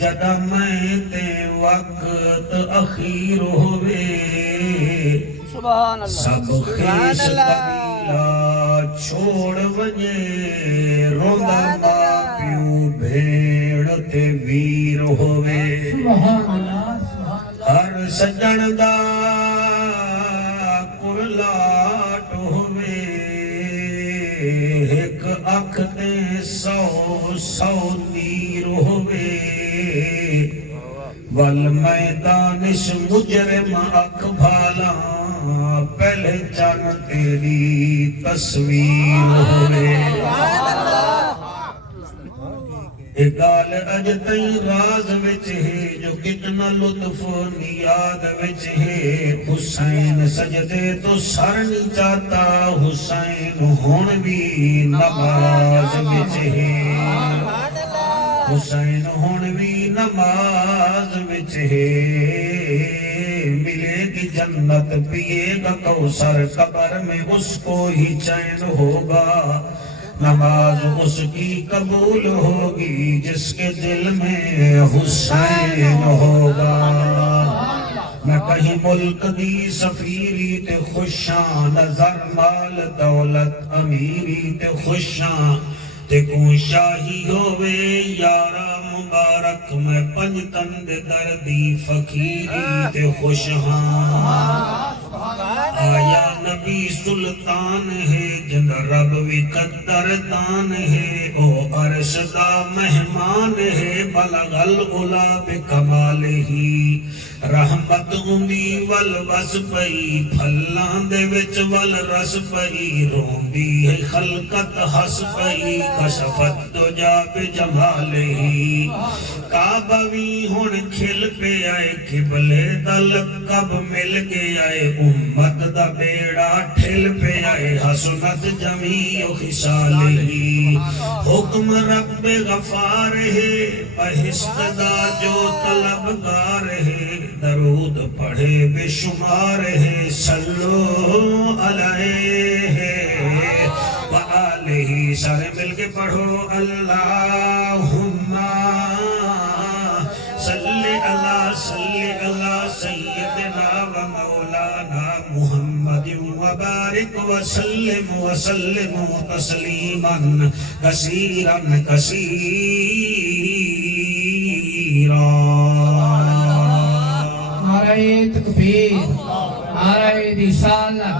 جدا میں تے وقت اخیر ہوئے سبحان اللہ سب خیش قبیلہ چھوڑ ونجے روندا ماں پیو بھیڑ تے ویر ہوئے ہر سجن دا کرلاٹ ہوئے ایک اکھ تے سو نیر ہوئے والمیدانش مجرم اکھ بھالا پہلے چن تیری تصویر ہوئے ایک گال اج تئی راز وچ ہے جو کتنا لطف نیاد وچ ہے حسین سجدے تو سر نہیں چاہتا حسین ہون بھی نماز وچ ہے حسین ہون بھی نماز وچ ہے ملے گی جنت پیے گا کوثر قبر میں اس کو ہی چین ہوگا نماز اس کی قبول ہوگی جس کے دل میں حسین ہوگا میں کہیں ملک دی سفیری تے خوشاں نظر مال دولت امیری تے خوشاں تے کو شاہی ہوئے یارا مبارک میں پنجتن دے دردی فقیری تے خوشاں آیا نبی سلطان ہے جن رب وی قدر دان ہے او عرش دا مہمان ہے بلغ العلا بکمال ہی رحمت امی والوس پئی پھلان دے وچ والرس پئی روندی ہے خلقت ہس پئی کشفت دجا بجمال ہی کعبہ وی ہن کھل پہ آئے قبلے دا لقب مل گیا آئے امت دا بیڑا ٹھل پہ آئے حسنت جمیع خصال ہی حکم رب غفار ہے بہشت دا جو طلبگار ہے درود پڑھے بے شمار ہے صلو علیہ وآلہ سارے مل کے پڑھو اللہم صلی اللہ سیدنا و مولانا محمد وبارک وسلم تسلیما کثیرا نعرہ تکبیر، نعرہ رسالت،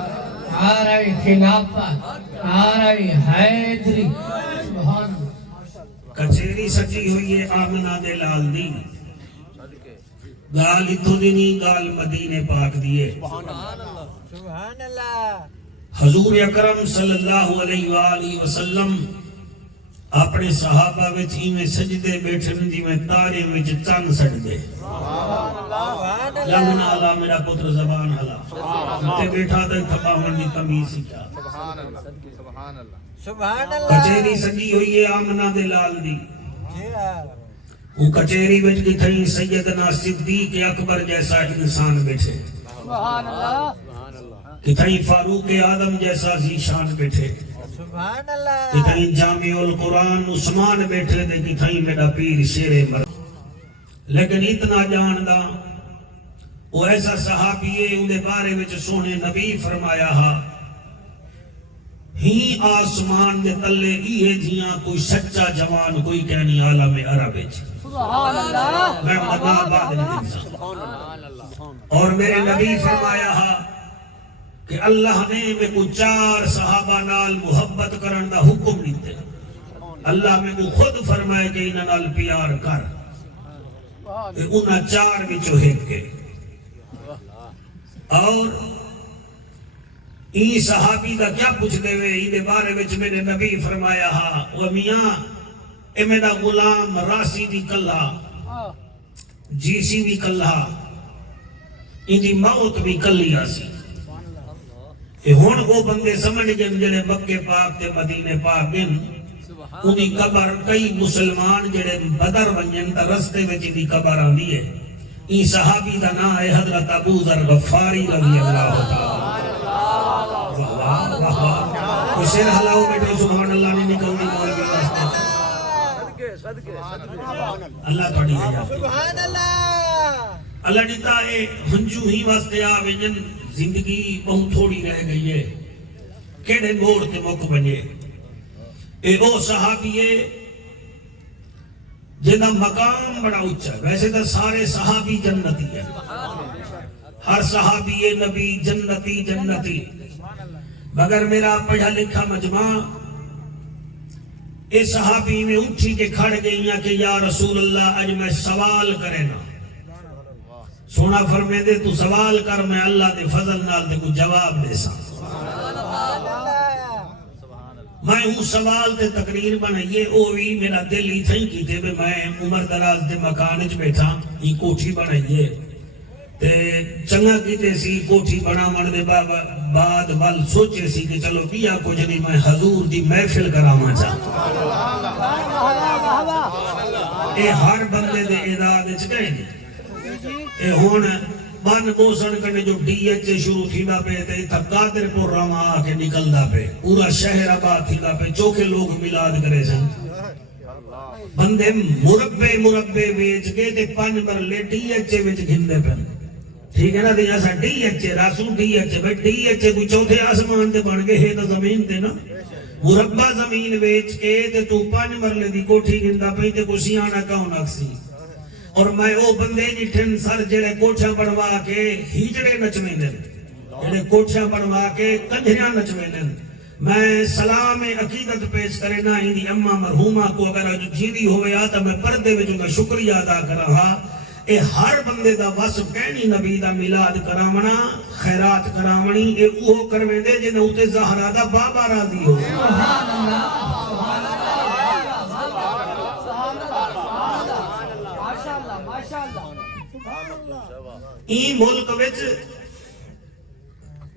نعرہ خلافت، نعرہ حیدری سبحان اللہ کچھیری سجی ہوئی ہے آمنہ دے لال دی گال اتھو دینی گال مدینہ پاک دیئے سبحان اللہ حضور اکرم صلی اللہ علیہ وآلہ وسلم اپنے صحابہ وچ میں سجدے بیٹھن جی میں تارے وچ چند سجدے لہن آلا میرا پتر زبان آلا تے بیٹھا دے تھپاون دی تمیز ہی کیا سبحان اللہ کچھیری سجی ہوئی ہے آمنہ دے لال دی وہ کچھیری وچ کتھیں سیدنا صدیق اکبر جیسا انسان بیٹھے سبحان اللہ کتھیں فاروق آدم جیسا ذیشان بیٹھے سبحان اللہ کتھیں جامع القرآن عثمان بیٹھے دے کتھیں میرا پیر شیر مرد لیکن اتنا جاندہ وہ ایسا صحابی ہے انہیں بارے وچ سونے نبی فرمایا ہا ہی آسمان دے تلے ایہ جیاں کوئی سچا جوان کوئی کہنی عالم عرب ہے سبحان اللہ میں مدہ آباد نہیں اور میرے نبی فرمایا ہا کہ اللہ نے میں کو 4 صحابہ نال محبت کرن دا حکم نہیں دے اللہ میں کو خود فرمائے کہ انہاں نال پیار کر انہاں 4 وچوں ایک کے اور این صحابی دا کیا پوچھ دے ہوئے این بارے وچ میرے نبی فرمایا ہا وہ میاں اے میرا غلام راسی دی کلہ جیسی بھی کلہ ان دی موت بھی کلی آسی ہون وہ بندے سمجھ جن جڑے مکے پاک تے مدینے پاک گن انہی قبر کئی مسلمان جڑے بدر ونجن تا رستے وچ دی قبر آندی ہے این صحابی دا نا ہے حضرت ابو ذر غفاری رضی اللہ تعالی کوئی شیر حلاؤ بیٹھو سبحان اللہ نے نکل دی مولوی واسطے اللہ تھوڑی ہے سبحان اللہ اللہ دیتا ہے ہنجو ہی واسطے آوے جن زندگی بہت تھوڑی رہ گئی ہے کیڑے موڑ تے موقع بنے اے او صحابی ہے جنہ مقام بڑا اچھا ہے ویسے تو سارے صحابی جنتی ہیں ہر صحابی نبی جنتی مگر میرا پڑھا لکھا مجمع اس صحابی میں اٹھی کے کھڑ گئیاں کہ یا رسول اللہ اج میں سوال کرے نا سونا فرمے دے تو سوال کر میں اللہ دے فضل نال دے کو جواب دے سا میں ہوں سوال تے تقریر بنائیے اووی میرا دل ہی تھیں کی تے میں عمر دراز دے مکان وچ بیٹھا یہ کوٹھی بنائیے تے چنگا کیتے سی کوٹھی بناون دے بعد ول سوچے سی کہ چلو کیا کچھ نہیں میں حضور دی محفل کراواں چاہتا اے ہر بندے دے ارادے وچ کہیں نہیں اے ہن بن موسن کنے جو ڈی ایچ شروع تھیندا پے تے تھا قادر پور راما آ کے نکلدا پے پورا شہر آباد تھیندا پے چوکے لوگ میلاد کرے سن بندے مربے ویچ کے تے 5 مرلے ڈی ایچ وچ گھندے پے ٹھیک ہے نا تے اسا ڈی ایچ راسو ڈی ایچ کوئی چوتھے آسمان تے بن گئے ہے تے زمین تے نا مربع زمین ویچ کے تے تو 5 مرلے دی کوٹھی گھندا پے تے کوئی سیاںا کون اکسی اور میں او بندے جٹھن سر جڑے کوٹھیاں بنوا کے ہیجڑے نچویندے جڑے کوٹھیاں بنوا کے کنجریاں نچویندے میں سلام عقیدت پیش کرے نا ہی دی اماں مرحومہ کو اگر جیندی ہوئے آتا میں پردے وچ ان کا شکریہ ادا کر رہا اے ہر بندے دا وصف کہنی نبی دا میلاد کراونا خیرات کراونی اے اوہ کرویندے جنہیں اوتے زہرا دا بابا راضی ہو سبحان اللہ این ملک وچ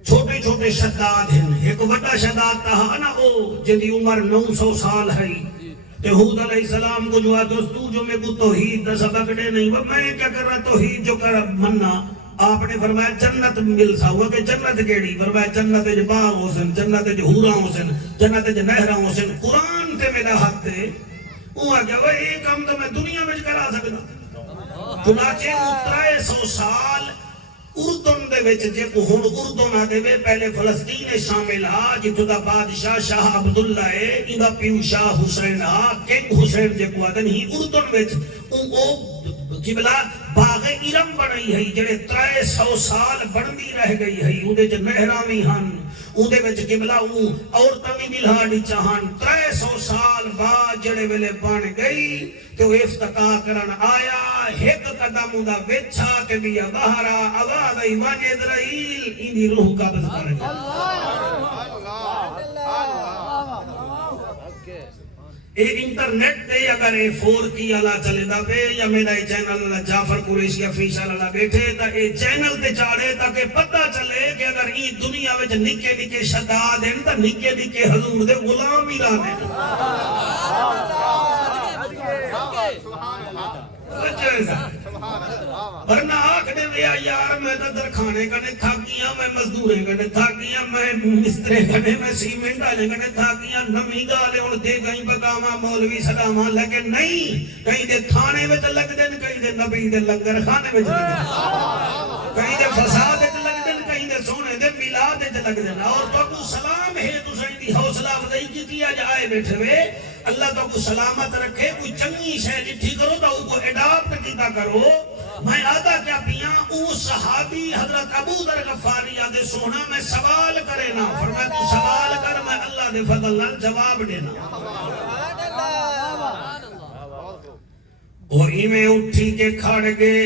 چھوٹے چھوٹے شداد ہیں ایک بڑا شداد کہا نا او جدی عمر 900 سال ہے تے ہود علیہ السلام کو جو دوستو جو میں کو توحید دا سبق دے نہیں وہ میں کیا کر رہا توحید جو کر مننا آپ نے فرمایا جنت مل سا ہوا کہ جنت کیڑی فرمایا جنت جو باغ ہوسن جنت جو حوراں ہوسن جنت جو نہراں ہوسن قرآن تے میرا حق دے وہ آ گیا وہ ایک کام تو میں دنیا میں کرا سکتا چنانچہ 300 سال اردن دے وچ جے کو ہن اردن آ دے پہلے فلسطین شامل آ جتوں دا بادشاہ شاہ عبداللہ ہے ایندا پیو شاہ حسین آ کنگ حسین جے کو آدن ہی اردن وچ او قبلہ باغ ارم بنائی ہے جڑے 300 سال بندی رہ گئی ہے اودے وچ نہراں وی ہن اودے وچ قبلہ عورتاں وی ملہاڑی چاہن 300 سال بعد جڑے ویلے بن گئی تو افتتاح کرن آیا ایک قدم دا وچھا کے بھی باہرا آواز آئی وان اسرائیل ایندی روح قبض کر اے انٹرنیٹ تے اگر اے 4K والا چلے دا پے یا میرا چینل والا جعفر قریشی افیشل والا بیٹھے تا اے چینل تے چاڑے تاکہ پتہ چلے کہ اگر ای دنیا وچ نکے نکے شداد ہیں تا نکے نکے حضور دے غلام ہی رانے ورنہ آنکھ دے ویا یار میں تا درخانے کنے تھاکیاں میں مزدورے کنے تھاکیاں میں مسترے کنے میں سیمنٹ آلے کنے تھاکیاں نمی گالے اور دے گئیں بگاما مولوی صدامہ لگے نہیں کہیں دے تھانے میں تا لگ دن کہیں دے نبی دے لنگر خانے میں تا لگ دن کہیں دے فساد دے لگ دن کہیں دے سونے دے ملاد دے لگ دن اور تو کو سلام ہے تو سائن دی حوصلہ افضائی کی دیا جائے بیٹھے ہوئے اللہ تو کو سلامت رکھے کوئی چنگی شہر جٹھی کرو تو کو اڈاپٹ کیتا کرو میں آدھا کیا پیاں او صحابی حضرت ابو ذر غفاری آدھے سونا میں سوال کرے نا فرمایا تو سوال کر میں اللہ دے فضل نال جواب دینا اور میں اٹھی کے کھڑ گئے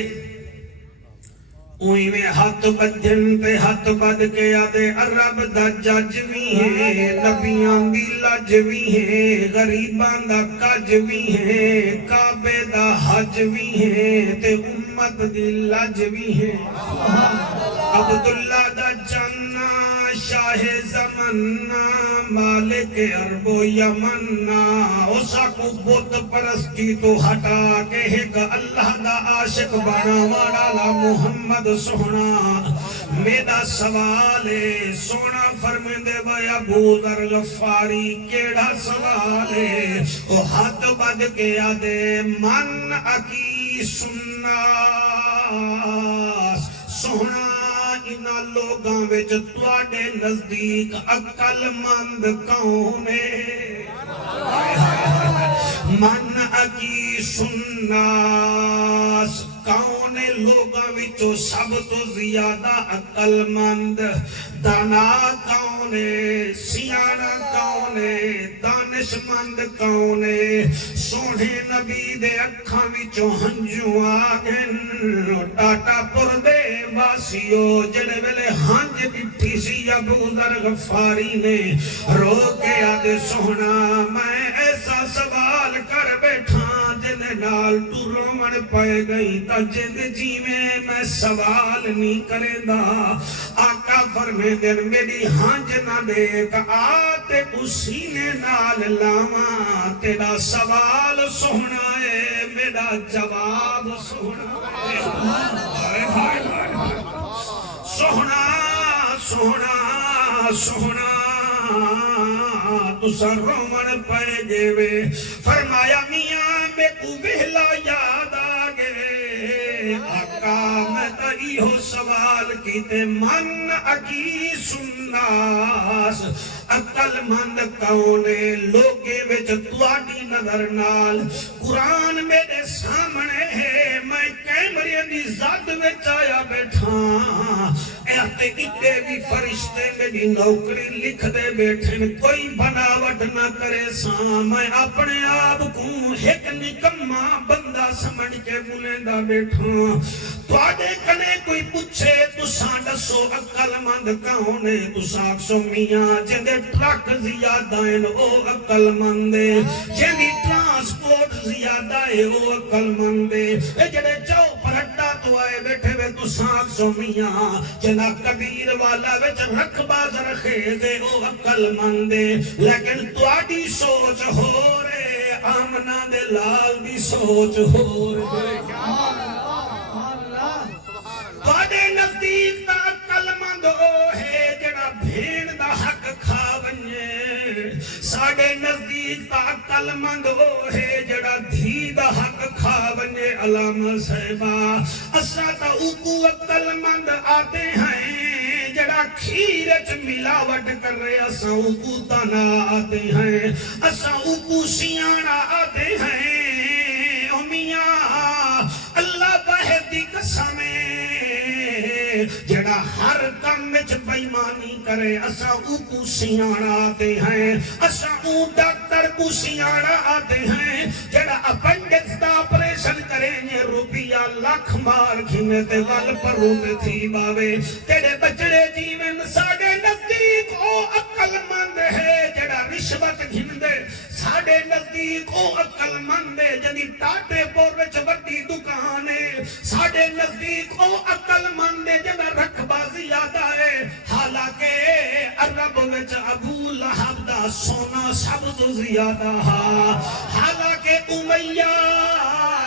اوہی میں ہاتھ بدھن پہ ہاتھ بد کے آدھے عرب دا جج بھی ہے نبیاں دی لج بھی ہے غریبان دا کج بھی ہے کعبے دا حج بھی ہے تے امت دی لج بھی ہے عبداللہ دا جنہ شاہ زمنہ مالک عرب و یمنہ اسا کو بت پرستی تو ہٹا کے ایک اللہ دا عاشق بنا والا محمد سونا میرا سوال ہے سونا فرمیندے بھائی ابو ذر غفاری کیڑا سوال ہے وہ ہاتھ بد کے آدھے من اکی سنناس سونا انہاں لوگاں وچ تواڈے نزدیک عقل مند کون ہے من اکی سنناس کون لوگاں وچوں سب تو زیادہ عقل مند دانا کون ہے سیانا کون ہے دانش مند کون ہے سونے نبی دے اکھاں وچوں ہنجو آگن ٹاٹا پور دے واسیو جڑے ویلے ہنج ڈٹھی سی ابو ذر غفاری نے رو کے آدھے سونا میں ایسا سوال کر بیٹھا جن نال تو رومن پائے گئی تا جند جی میں سوال نہیں کرے دا آقا فرمے دن میری ہانج نہ دیکھ آتے اسی نے نال لاما تیرا سوال سونا ہے میرا جواب سونا ہے سونا سونا سونا تو سر رومن پائے گے وے فرمایا میاں میں کو بہلا یاد آگے آقا میں تاری ہو سوال کیتے من اکی سنناس عقل مند کونے لوگے وچ تواڈی نظر نال قرآن میرے سامنے ہے میں کیمرے دی ذات وچ آیا بیٹھا اے اتے بھی فرشتے میری نوکری لکھ دے بیٹھے کوئی بناوٹ نہ کرے ساں میں اپنے آپ کو ایک نکمہ بندہ سمجھ کے بلیندہ بیٹھا تواڈے کنے کوئی پوچھے تساں دسو عقل مند کون ہے تساں آکھو میاں جندے ٹرک زیادہ ہیں او عقل مند ہے جندی ٹرانسپورٹ زیادہ ہے او عقل مند ہے اے جڑے چاو پرٹا تو آئے بیٹھے وے تساں آکھو میاں جنا کبیر والا وچ رقبہ زرخیزے او عقل مند ہے لیکن تواڈی سوچ ہو رے آمنہ دے لال دی سوچ ہو رے تواڈے نزدیک دا عقل مند او ہے جڑا بھیڑ دا حق کھا ونجے ساڈے نزدیک دا عقل مند او ہے جڑا دھی دا حق کھا ونجے علامہ صاحبہ اسا تا اوکو عقل مند آتے ہیں جڑا کھیرچ ملاوٹ کر رہے اسا اوکو تانا آتے ہیں اسا اوکو سیانا آتے ہیں او میاں اللہ باہر دی قسمیں جڑا ہر کم وچ بےمانی کرے اسا اوکو سیانا آتے ہیں اسا او ڈاکٹر کو سیانا آتے ہیں جڑا اپنڈکس دا آپریشن کریں یہ روپیہ لاکھ مار کھینے تے وال پر روتے تھی باوے تیرے بچڑے جیون ساڑے نزدیک او عقل مند ہے جڑا رشوت گھن دے ساڑے نزدیک او عقل مند ہے جنی ٹاٹے پور وچ وڈی دکانے ساڑے نزدیک او عقل مند ہے جڑا رقبہ زیادہ ہے حالانکہ عرب وچ ابو لہب دا سونا سب تو زیادہ حالانکہ امیہ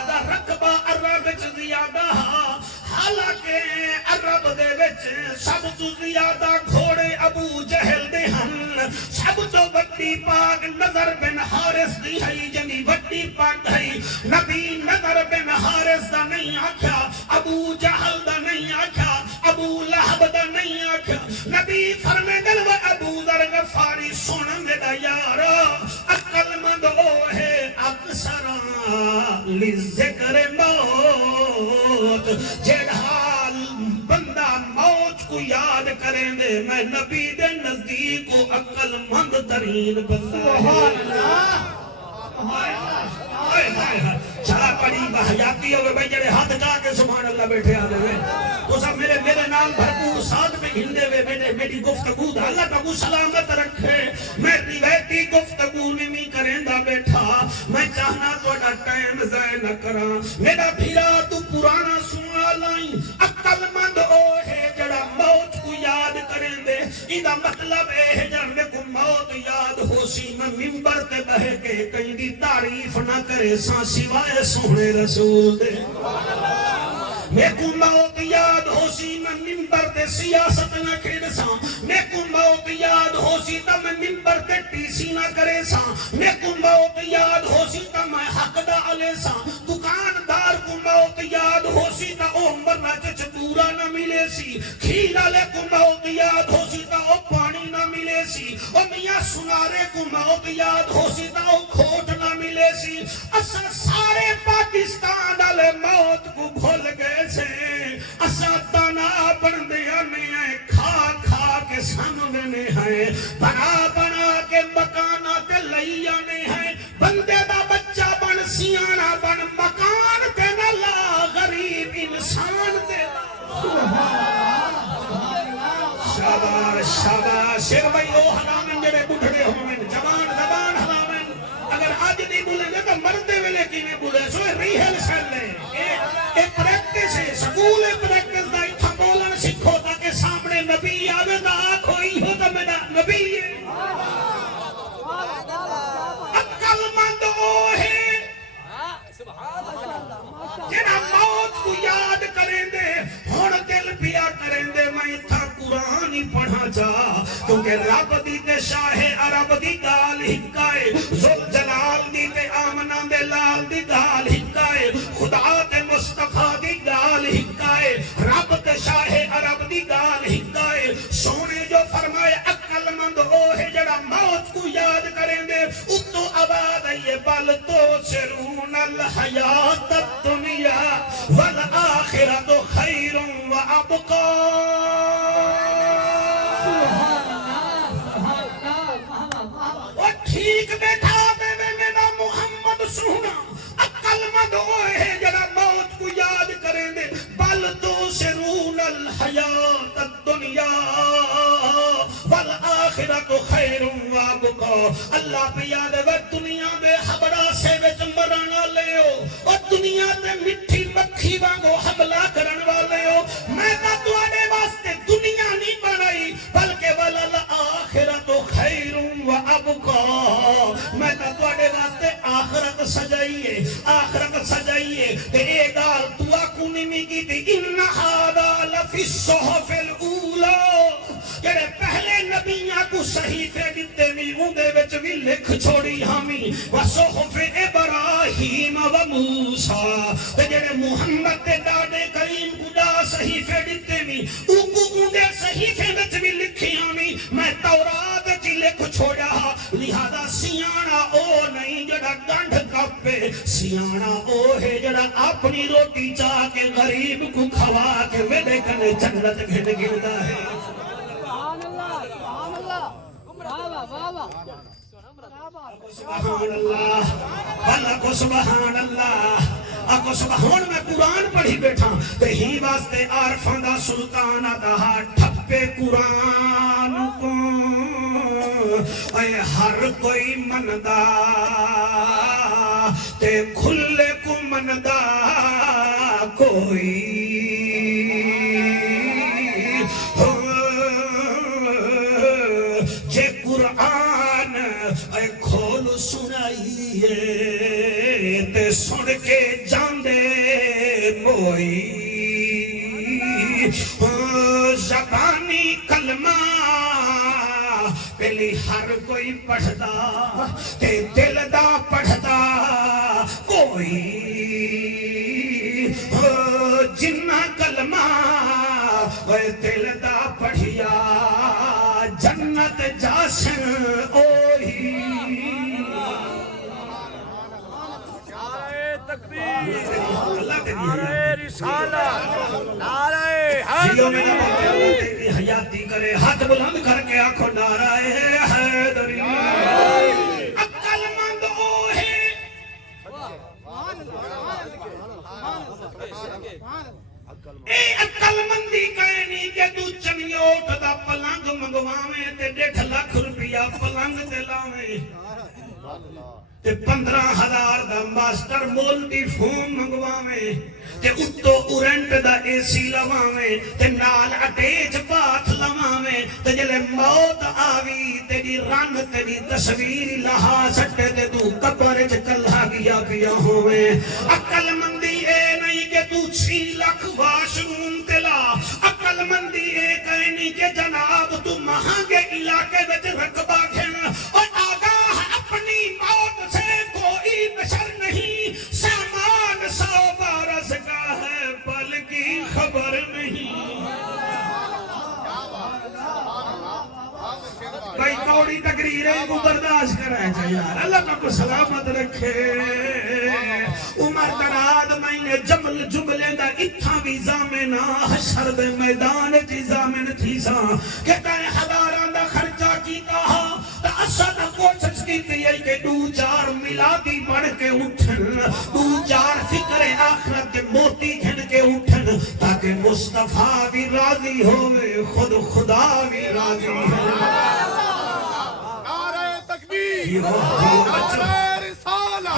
دا رقبہ عرب وچ زیادہ حالانکہ عرب دے وچ سب تو زیادہ گھوڑے ابو جہل دے ہن سب تو وڈی پاک نظر بن حارث دی ہے جنی وڈی پاک ہے نبی نظر بن حارث دا نہیں آکھا ابو جہل دا نہیں آکھا ابو لہب دا نہیں آکھا نبی فرمے دل و ابو ذر غفاری سن میرا یار عقل مند او ہے اکثر لذکر موت جڑا بندہ موت کو یاد کریں دے میں نبی دے نزدیک کو عقل مند ترین بندہ چلا پڑی بحیاتی ہوئے بھائی جڑے ہاتھ جا کے سبحان اللہ بیٹھے آنے ہوئے تو سب میرے نام بھرپور ساتھ میں ہندے ہوئے میری گفتگو دا اللہ تکو سلامت رکھے میں روایتی گفتگو نہیں کریں دا بیٹھا میں چاہنا تو اڈا ٹائم ضائع نہ کراں میرا بھیرا تو پرانا سنا لائیں عقل مند او ہے جڑا موت کو یاد کریں دے ایدہ مطلب ہے جب میں کو موت یاد ہو سی میں ممبر تے بہے کے کہیں دی تعریف نہ کرے سان سوائے سونے رسول دے میں کو موت یاد ہو سی میں منبر تے سیاست نہ کھیڑ سا میں کو موت یاد ہو سی تا میں منبر تے ٹیسی نہ کرے سا میں کو موت یاد ہو سی تا میں حق دا علی سا دکاندار کو موت یاد ہو سی تا او مرنا چچبورا نہ ملے سی کھیل والے کو موت یاد ہو سی تا او پانی نہ ملے سی او میاں سنارے کو موت یاد ہو سی تا او کھوٹ نہ ملے سی اسا سارے پاکستان والے موت کو بھول گئے سے اسا تنا بندیاں نے کھا کھا کے سامنے ہیں بنا بنا کے مکانہ تے لئیا نے ہیں بندے دا بچہ بن سیانا بن مکان تے نہ لا غریب انسان تے شاباش شاباش شیر بھائی او حلامن جڑے بڑھڑے ہوئے جوان زبان حلامن اگر آج نہیں بولیں گے تو مردے ویلے کی میں بولے سو ریحل سل لے ایک پریکٹس ہے سکول پریکٹس دا اتھا بولن سکھو تاکہ سامنے نبی آوے دا آنکھ ہوئی ہو تو میرا نبی ہے عقل مند او ہے جنہ موت کو یاد کریں دے ہون دل پیا کریں دے میں اتھا قرآن ہی پڑھا جا کیونکہ رب دی تے شاہ عرب دی گال ہکائے ذل جلال دی تے آمنہ دے لال دی گال ہکائے خدا تے مصطفیٰ دی گال ہکائے رب تے شاہ عرب دی گال ہکائے سونے جو فرمائے عقل مند او ہے جڑا موت کو یاد کریں دے اتو آباد ہے بل تو سرون الحیات الدنیا والآخرت خیر و ابقا ٹھیک بیٹھا دے میرا محمد سونا عقل مند ہوئے ہے جڑا موت کو یاد کریں دے بل تو سرون الحیات الدنیا والآخرت خیر و ابقا اللہ پہ یاد ہے دنیا دے حبڑا سے وچ مرانا لے ہو اور دنیا تے مٹھی مکھی وانگو حملہ کرن والے ہو میں نہ تواڈے واسطے دنیا نہیں بنائی بلکہ والآخرت خیر و ابقا میں نہ تواڈے واسطے آخرت سجائیے آخرت سجائیے تے اے گال دعا کونی میں کی تے ان ھذا لفی الصحف الاولی جڑے پہلے نبیاں کو صحیفے دیتے بھی اندے وچ بھی لکھ چھوڑی ہمیں وصحف ابراہیم و موسیٰ تے جڑے محمد تے ڈاڈے کریم کو دا صحیفے دیتے بھی اندے صحیفے وچ بھی لکھی ہمیں میں تورات چی لکھ چھوڑا لہذا سیانا او نہیں جڑا گنڈ کپے سیانا او ہے جڑا اپنی روٹی چاہ کے غریب کو کھوا کے ویڈے کنے جنت گھن گردا ہے سبحان اللہ اللہ کو سبحان اللہ آکو سبحان میں قرآن پڑھی بیٹھا تے ہی واسطے عارفان دا سلطان آدھا ٹھپے قرآن کو اے ہر کوئی مندہ تے کھلے کو مندہ کوئی جے قرآن اے کھول سنائیے تے سن کے جاندے موئی زبانی کلمہ پہلی ہر کوئی پڑھدا تے دل دا پڑھدا کوئی جنہ کلمہ دل دا پڑھیا جنت جاسن اوہی نعرہ رسالت نعرہ حیدری حیاتی کرے ہاتھ بلند کر کے آنکھوں نعرہ حیدری عقل مند او ہے اے عقل مندی کہنی کہ تو چنیوٹ دا پلنگ منگواویں تے 1.5 لاکھ روپیہ پلنگ تے لاویں تے 15,000 دا ماسٹر مولٹی فون منگواویں تے اتو اورنٹ دا اے سی لواویں تے نال اٹیچ پاتھ لواویں تے جلے موت آوی تیری رنگ تیری تصویر لہا سٹے تے تو قبر چ کلھا گیا پیا ہوویں عقل مندی اے نہیں کہ تو چھری لکھ واشروم تلا عقل مندی ایک اینی کے جناب تو مہنگے علاقے وچ رقبہ گھن اور آگاہ اپنی موت سے کوئی بشر نہیں سامان 100 برس کا ہے پل کی خبر نہیں بھائی کوڑی تقریریں کو برداشت کرائے چاہیے یار اللہ کو سلامت رکھے عمر دراد میں نے جمل جملے دا اتھا بھی زامنہ حشر دے میدان جی زامن تھی سا کہ کہیں ہزاران دا خرچہ کی کہا تا اسد کوشش کی تھی کہ 2-4 میلادی بڑھ کے اٹھن 2-4 فکر آخرت کے موتی گھن کے اٹھن تاکہ مصطفیٰ بھی راضی ہوئے خود خدا بھی راضی ہوئے نعرہ رسالہ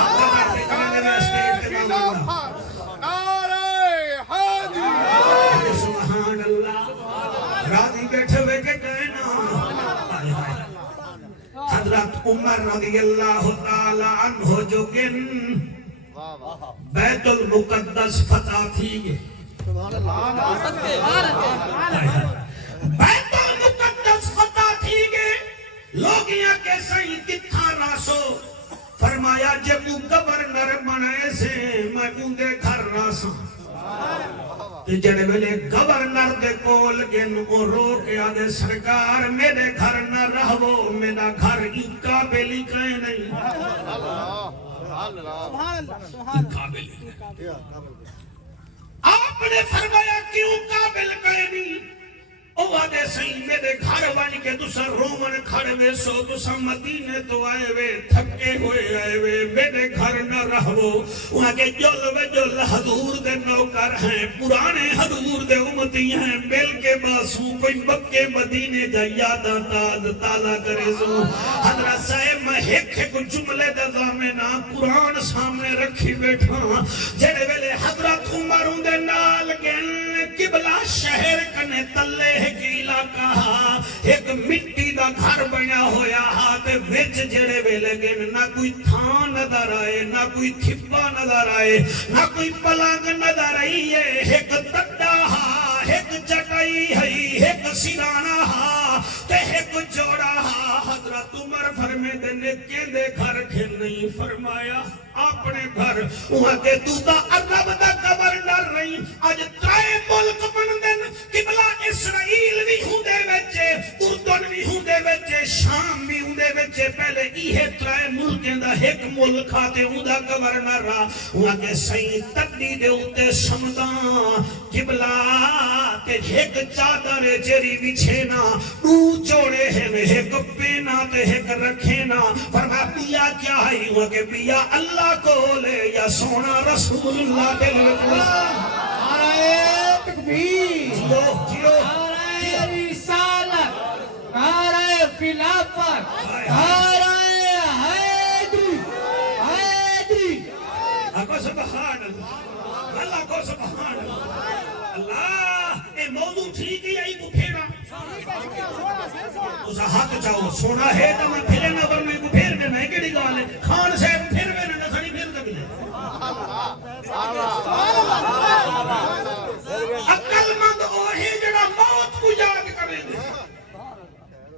نعرہ حیدری سبحان اللہ راضی بیٹھے ہوئے کہ کہنا حضرت عمر رضی اللہ تعالی عنہ جو گن بیت المقدس فتح تھی گے بیت المقدس فتح تھی گے لوگیاں کے سہی کتھا راسو فرمایا جب تو گورنر بنے سے میں اندے گھر راسا جڑے ویلے گورنر دے کول گن او رو کے آدھے سرکار میرے گھر نہ رہو میرا گھر ای قابل ہی کہیں نہیں آپ نے فرمایا کیوں قابل کہیں نہیں او آدھے سہی میرے گھر بن کے تسا رومن کھڑے میں سو تسا مدینے تو آئے وے تھکے ہوئے آئے وے میرے گھر نہ رہو وہاں کے جل و جل حضور دے نوکر ہیں پرانے حضور دے امتی ہیں مل کے باسو کوئی مکے مدینے جا یاداں تازہ کرے سو حضرت صاحب میں ایک جملے دے زامنہ قرآن سامنے رکھی بیٹھا جڑے ویلے حضرت عمر دے نال گن قبلہ شہر کنے تلے ایک علاقہ ایک مٹی دا گھر بنیا ہویا ہاتھ وچ جڑے ویلے گن نہ کوئی تھان نظر آئے نہ کوئی تھپا نظر آئے نہ کوئی پلنگ نظر آئی ہے ایک تڈا ہا ایک چٹائی ہے ایک سرانا ہا تے ایک جوڑا ہا حضرت عمر فرمے دے نے کیندے گھر کھل نہیں فرمایا اپنے گھر وہاں کے تو دا عرب دا گورنر رہی آج ترائے ملک بن دن قبلہ اسرائیل بھی ہوں دے وچے اردن بھی ہوں دے وچے شام بھی ہوں دے وچے پہلے ایہے ترائے ملکیں دا ایک ملک آتے ہوں دا گورنر رہا وہاں کے سہی تقدی دے ہوتے سمدان قبلہ تے ایک چادر جری بچھینا دو جوڑے ہیں ایک پینا تے ایک رکھینا فرما بیا کیا ہے وہاں کے بیا اللہ کو لے یا سونا رسول اللہ بالکل نعرہ تکبیر نعرہ رسالت نعرہ خلافت نعرہ حیدری حیدری کو سبحان اللہ اللہ کو سبحان اللہ اللہ اے موضوع ٹھیک ہی آئی کو پھیرا اسا ہاتھ چاہو سونا ہے تو میں پھرے نہ ورنے کو پھیر میں میں کیڑی گال ہے خان صاحب پھر میں نہ سڑی پھر کبھی لے عقل مند اوہی جڑا موت کو یاد کرے گے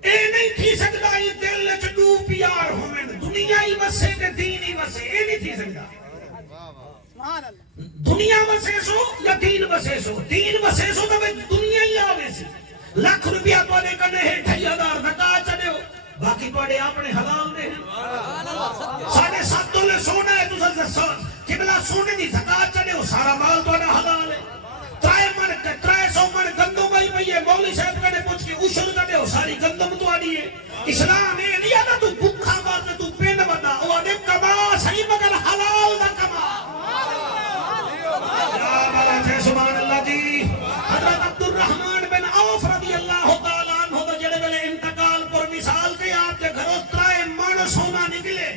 اے نہیں تھی سکتا یہ دل چڈو پیار ہوئے دنیا ہی وسے تے دین ہی وسے اے نہیں تھی سکتا دنیا وسے سو یا دین وسے سو دین وسے سو تو دنیا ہی آوے سی لاکھ روپیہ تو نے کنے ہے 2,500 زکات چڑھے ہو باقی تو اپنے حلال دے ہیں 7.5 تولے سونا ہے تو قبلہ سونے دی زکات چڑھے ہو سارا مال تو حلال ہے 300 من گندم بھائی بھئی مولوی صاحب کنے پوچھ کے اشر چڑھے ہو ساری گندم تو آڑی ہے اسلام ہے نہیں آنا تو بھکھا مارتے تو پین بدا وہ آدھے کما صحیح مگر حلال دا کما سبحان اللہ جی حضرت عبد الرحمن بن عوف رضی اللہ تعالیٰ عنہ تو جڑے بلے انتقال پر مثال کے آپ کے گھروں 3 من سونا نکلے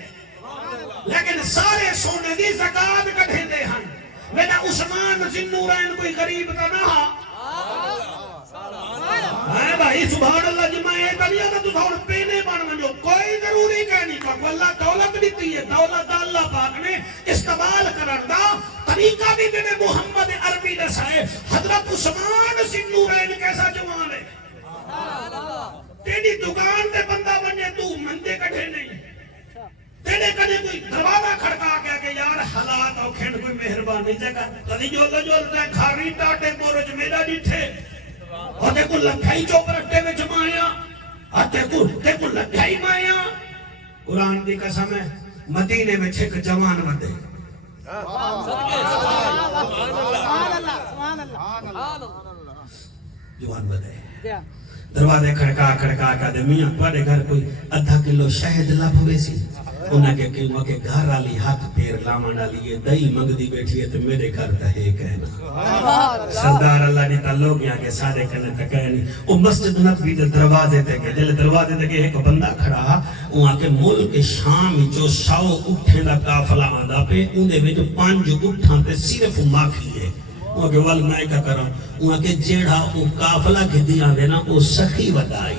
لیکن سارے سونے دی زکات کٹھے دے ہن میرا عثمان ذنورین کوئی غریب کا نہ ہے بھائی سبحان اللہ جی میں ایک دنیا کا تو تھوڑ پینے بن منجو کوئی ضروری کہنی کا اللہ دولت دیتی ہے دولت اللہ پاک نے استعمال کرن دا طریقہ بھی میں نے محمد عربی دسائے حضرت عثمان ذوالنورین کیسا جوان ہے تیری دکان تے بندہ بنے تو مندے کٹھے نہیں تیرے کدے کوئی دروازہ کھڑکا کے کہ یار حالات او کھن کوئی مہربانی جگہ کدی جو تے گھاری ٹاٹے پورج میرا ڈٹھے اور تے کو لکھائی چوپ رٹے وچ مایا اور تے کو لکھائی مایا قرآن دی قسم ہے مدینے میں ایک جوان ودے جوان ودے دروازے کھڑکا کھڑکا دے میاں تواڈے گھر کوئی آدھا کلو شہد لب ہوئے سی انہاں کے کیوں کہ گھر والی ہاتھ پیر لاون والی ہے دہی منگدی بیٹھی ہے تے میرے گھر دا ہے کہنا سردار اللہ دی تعلق یہاں کے سارے کنے تک نہیں او مسجد نبوی دے دروازے تے کہ جلے دروازے تے کہ ایک بندہ کھڑا وہاں کے ملک شام جو 100 اٹھیں دا قافلہ آندا پہ اندے وچ 5 اٹھاں تے صرف ماکھی ہے وہاں کے وال میں کیا کراں وہاں کے جیڑا او قافلہ گدی آندے نا او سخی وڈائی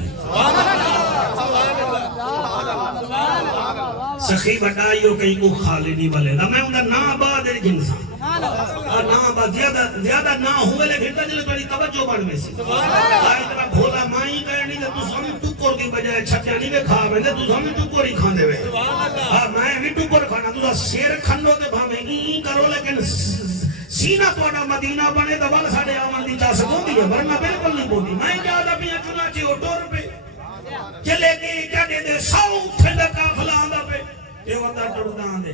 سخی بٹائیو کئی کو خالدی والے دا میں انہا نا بعد ایک انسان نا بعد زیادہ نا ہوئے لے گھٹا جلے توڑی توجہ بڑھ میں سی آئی طرح بھولا مائی کہے نہیں تو سامی ٹکر دی بجائے چھپیانی میں کھا بندے تو سامی ٹکر ہی کھاندے ہوئے میں بھی ٹکر کھانا تو سیر کھنڈو دے بھا میں این کرو لیکن سینہ توڑا مدینہ بنے تو بل ساڑے آمن دی چاہ سکوں دی ہے ورنہ بالکل نہیں بولی میں کیا دا بھی چنانچہ اوٹور پہ چلے گئی کیا دے دے 100 اٹھے دا کافلہ آندہ پہ یہ وطا ٹوڑدان دے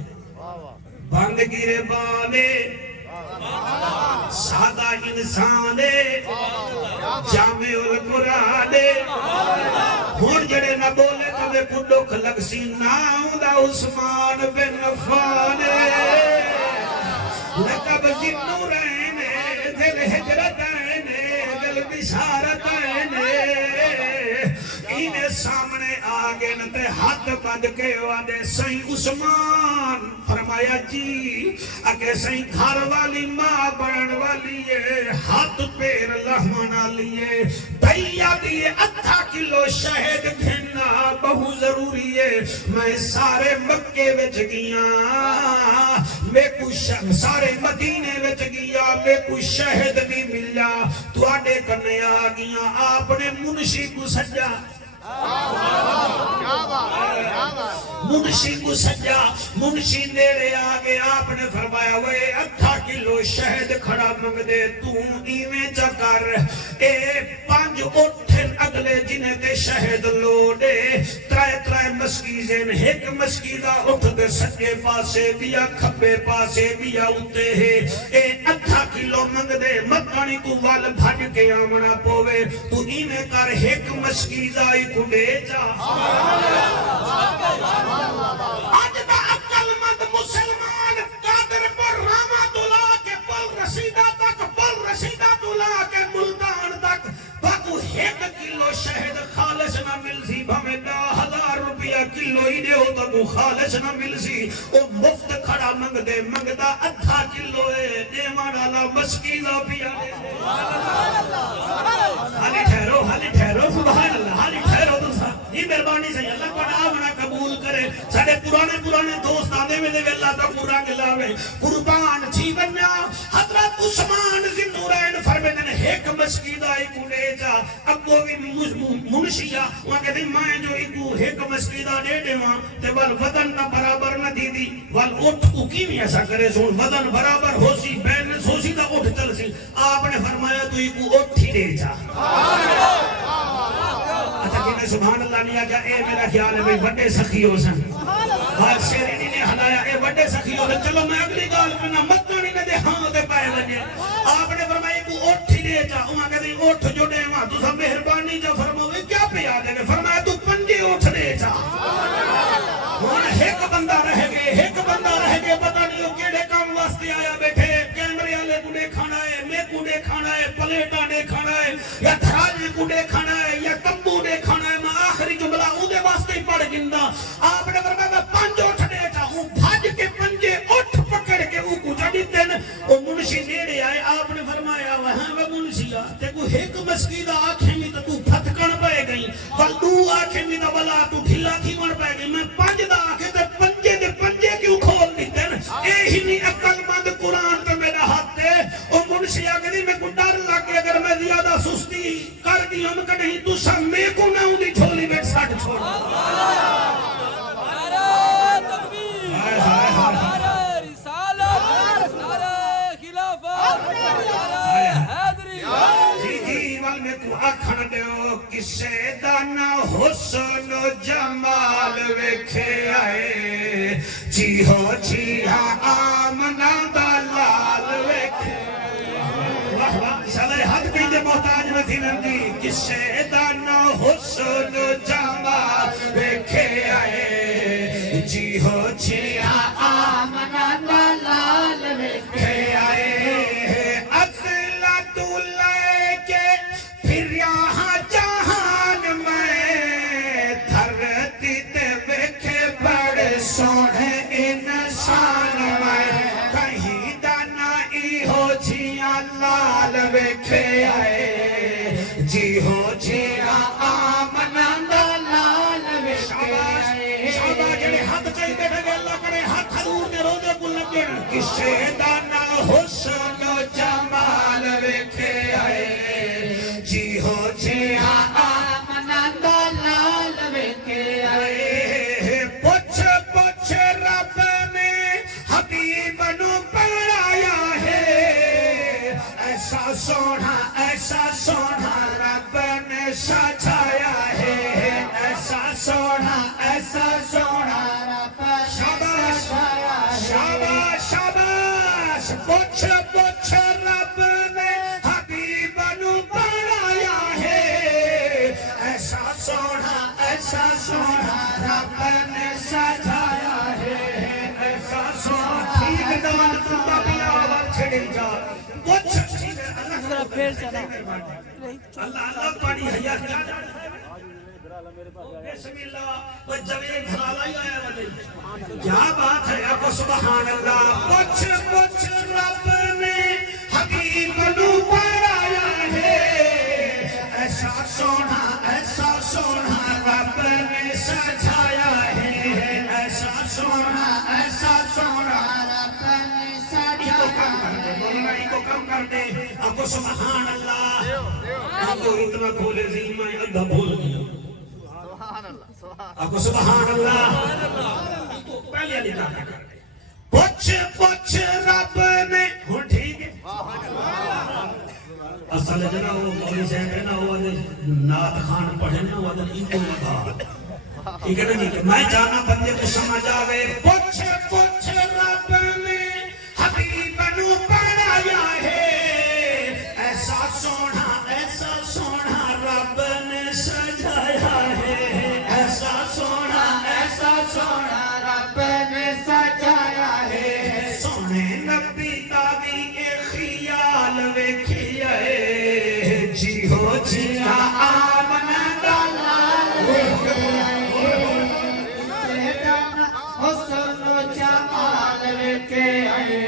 بند گیرے بانے سادہ انسان دے جامع القرآن دے ہون جڑے نہ بولے کبھے کو دکھ لگ سی ناؤں دا عثمان بن عفان لقب ذوالنورین ذل ہجرتین دل بشارتین انہیں سامنے آگے نتے ہاتھ بند کے وعدے سائیں عثمان فرمایا جی اگر سائیں گھر والی ماں بڑھن والی ہے ہاتھ پیر لہمنا لیے دیا دیئے 8 کلو شہد گھننا بہت ضروری ہے میں سارے مکے وچ گیا میں کچھ سارے مدینے وچ گیا میں کچھ شہد نہیں ملیا تو آڈے کرنے آگیا آپ نے منشی کو سجا منشی کو سجا منشی نیرے آگے آپ نے فرمایا وہ 8 کلو شہد کھڑا منگ دے تو ایویں چکر 5 اٹھن اگلے جنہیں دے شہد لوڑے 3 مسکیزیں ایک مسکیزہ اٹھ دے سجے پاسے بیا کھبے پاسے بیا اتے ہے 8 کلو منگ دے مکانی کو وال بھاج کے آمنا پوے تو ایویں کر ایک مسکیزہ ہی کھڑے جا آج دا اکل مند مسلمان قادر پر رحمت اللہ کے پل رسیدہ تلا کے ملتان تک باکو 1 کلو شہد خالص نہ مل سی بھمیں 10,000 روپیہ کلو ہی دے ہو تو کو خالص نہ مل سی او مفت کھڑا منگ دے منگدہ 8 کلو ہے دے مانا مسکیزہ پیا حالی ٹھہرو سبحان اللہ حالی ٹھہرو یہ مہربانی سے اللہ پڑھا آمنا قبول کرے سارے پرانے دوست آنے میں دے اللہ تا پورا گلاوے قربان جیونیا حضرت عثمان ذوالنورین فرمیدن ایک مسجد آئی کنے جا اب وہ بھی منشیہ وہاں کہتے ہیں مائیں جو ایک مسجد آنے دے وہاں تے وال وطن نہ برابر نہ دی دی وال اٹھ کو کی بھی ایسا کرے سون وطن برابر ہو سی بیلنس ہو سی تا اٹھ چل سی آپ نے فرمایا تو ایک اٹھ ہی دے جا سبحان اللہ نے کہا اے میرا خیال ہے بھئی بڑے سخی ہو سن آج شیرینی نے ہلایا اے بڑے سخی ہو سن چلو میں اگلی گال پہنا مکانی نے دے ہاں دے پائے لگے آپ نے فرمایا کو اٹھ ہی دے جا وہاں کہتے ہیں اٹھ جو دے وہاں تو سب مہربانی جو فرمایا کیا پہ یاد ہے فرمایا تو 5 اٹھ دے جا وہاں ایک بندہ رہ گئے پتہ نہیں ہو کیڑے کام واسطے آیا بیٹھے کیمرے والے کوڑے کھانا ہے میں کوڑے کھانا ہے پلیٹاں نے کھانا ہے یا تھراج کوڑے کھانا ہے یا تمبو نے کھانا ہے میں آخری جملہ اودے واسطے ہی پڑھ گندا آپ نے فرمایا میں 5 اٹھ دے جا ہوں بھاج کے 5 اٹھ پکڑ کے وہ کو چڑھی دین او منشی نیڑے آئے آپ نے فرمایا وہاں وہ منشیا تے کو ایک مسجد آنکھیں میں تو پھتکن پے گئی ول 2 آنکھیں میں تو بلا تو ڈھلا تھی من پے گئی میں 5 دا آنکھیں تے 5 دے 5 کیوں کھول دیتے اے ہی نہیں عقل مند قرآن تے بھی میں کو ڈر لگے اگر میں زیادہ سستی کر دی ہم کہ نہیں تو سب میں کو نہ ہوں دی جھولی میں ساٹھ چھوڑ آکھن دیو کسے دانا حسن و جمال ویکھے آئے جی ہو جی ہاں آمنہ دا لال ویکھے واہ واہ شاید حد کی دے محتاج میں تھی نندی کسے دانا حسن و جمال ویکھے آئے جی ہو جی ہاں آمنہ دا لال ویکھے آئے اصلہ تو لے کے پھر یہاں جہان میں دھرتی تے ویکھے بڑے سونے انسان میں کہیں دانا ای ہو جیاں لال ویکھے آئے جی ہو جیاں آمنہ دا لال ویکھے آئے شابہ جڑے ہاتھ چاہی بیٹھے گے اللہ کرے ہاتھ حضور دے روزے کو لگن کسے دانا حسن و جمال ویکھے آئے جی ہو جی آمنہ دا لال ویکھے آئے پوچھ پوچھ رب نے حبیب نو پڑھایا ہے ایسا سونا رب نے سجایا ہے ایسا سونا رب شاباش شاباش شاباش پوچھ پوچھ رب نے حبیب نو پڑھایا ہے ایسا سونا رب نے سجایا ہے ایسا سونا ٹھیک دان تمہا پیا آواز چھڑی جا پوچھ اللہ پانی حیات جا بسم اللہ وہ جوے گھرالا ہی آیا والے کیا بات ہے آپ سبحان اللہ پوچھ پوچھ رب نے حبیب نو پڑھایا ہے ایسا سونا رب نے سجایا ہے ایسا سونا رب نے سجایا ہے بولنا ہی کو کم کر دے آپ کو سبحان اللہ آپ کو اتنا کھولے ذہن میں اللہ بھول گیا آپ کو سبحان اللہ پہلے لکھا کر پوچھ پوچھ رب نے ہوں ٹھیک ہے اصل جنا وہ مولی صاحب ہے نا وہ نعت خان پڑھے نا وہ ان کو تھا ٹھیک ہے نا جی میں جانا بندے کو سمجھ آوے پوچھ پوچھ رب نے حبیب نو پڑھایا ہے ایسا سونا رب نے سجایا ہے ایسا سونا رب نے سجایا ہے سونے نبی تاوی اے خیال ویکھیا ہے جی ہو جی آمنہ دا لال ویکھیا ہے حسن و جمال ویکھیا ہے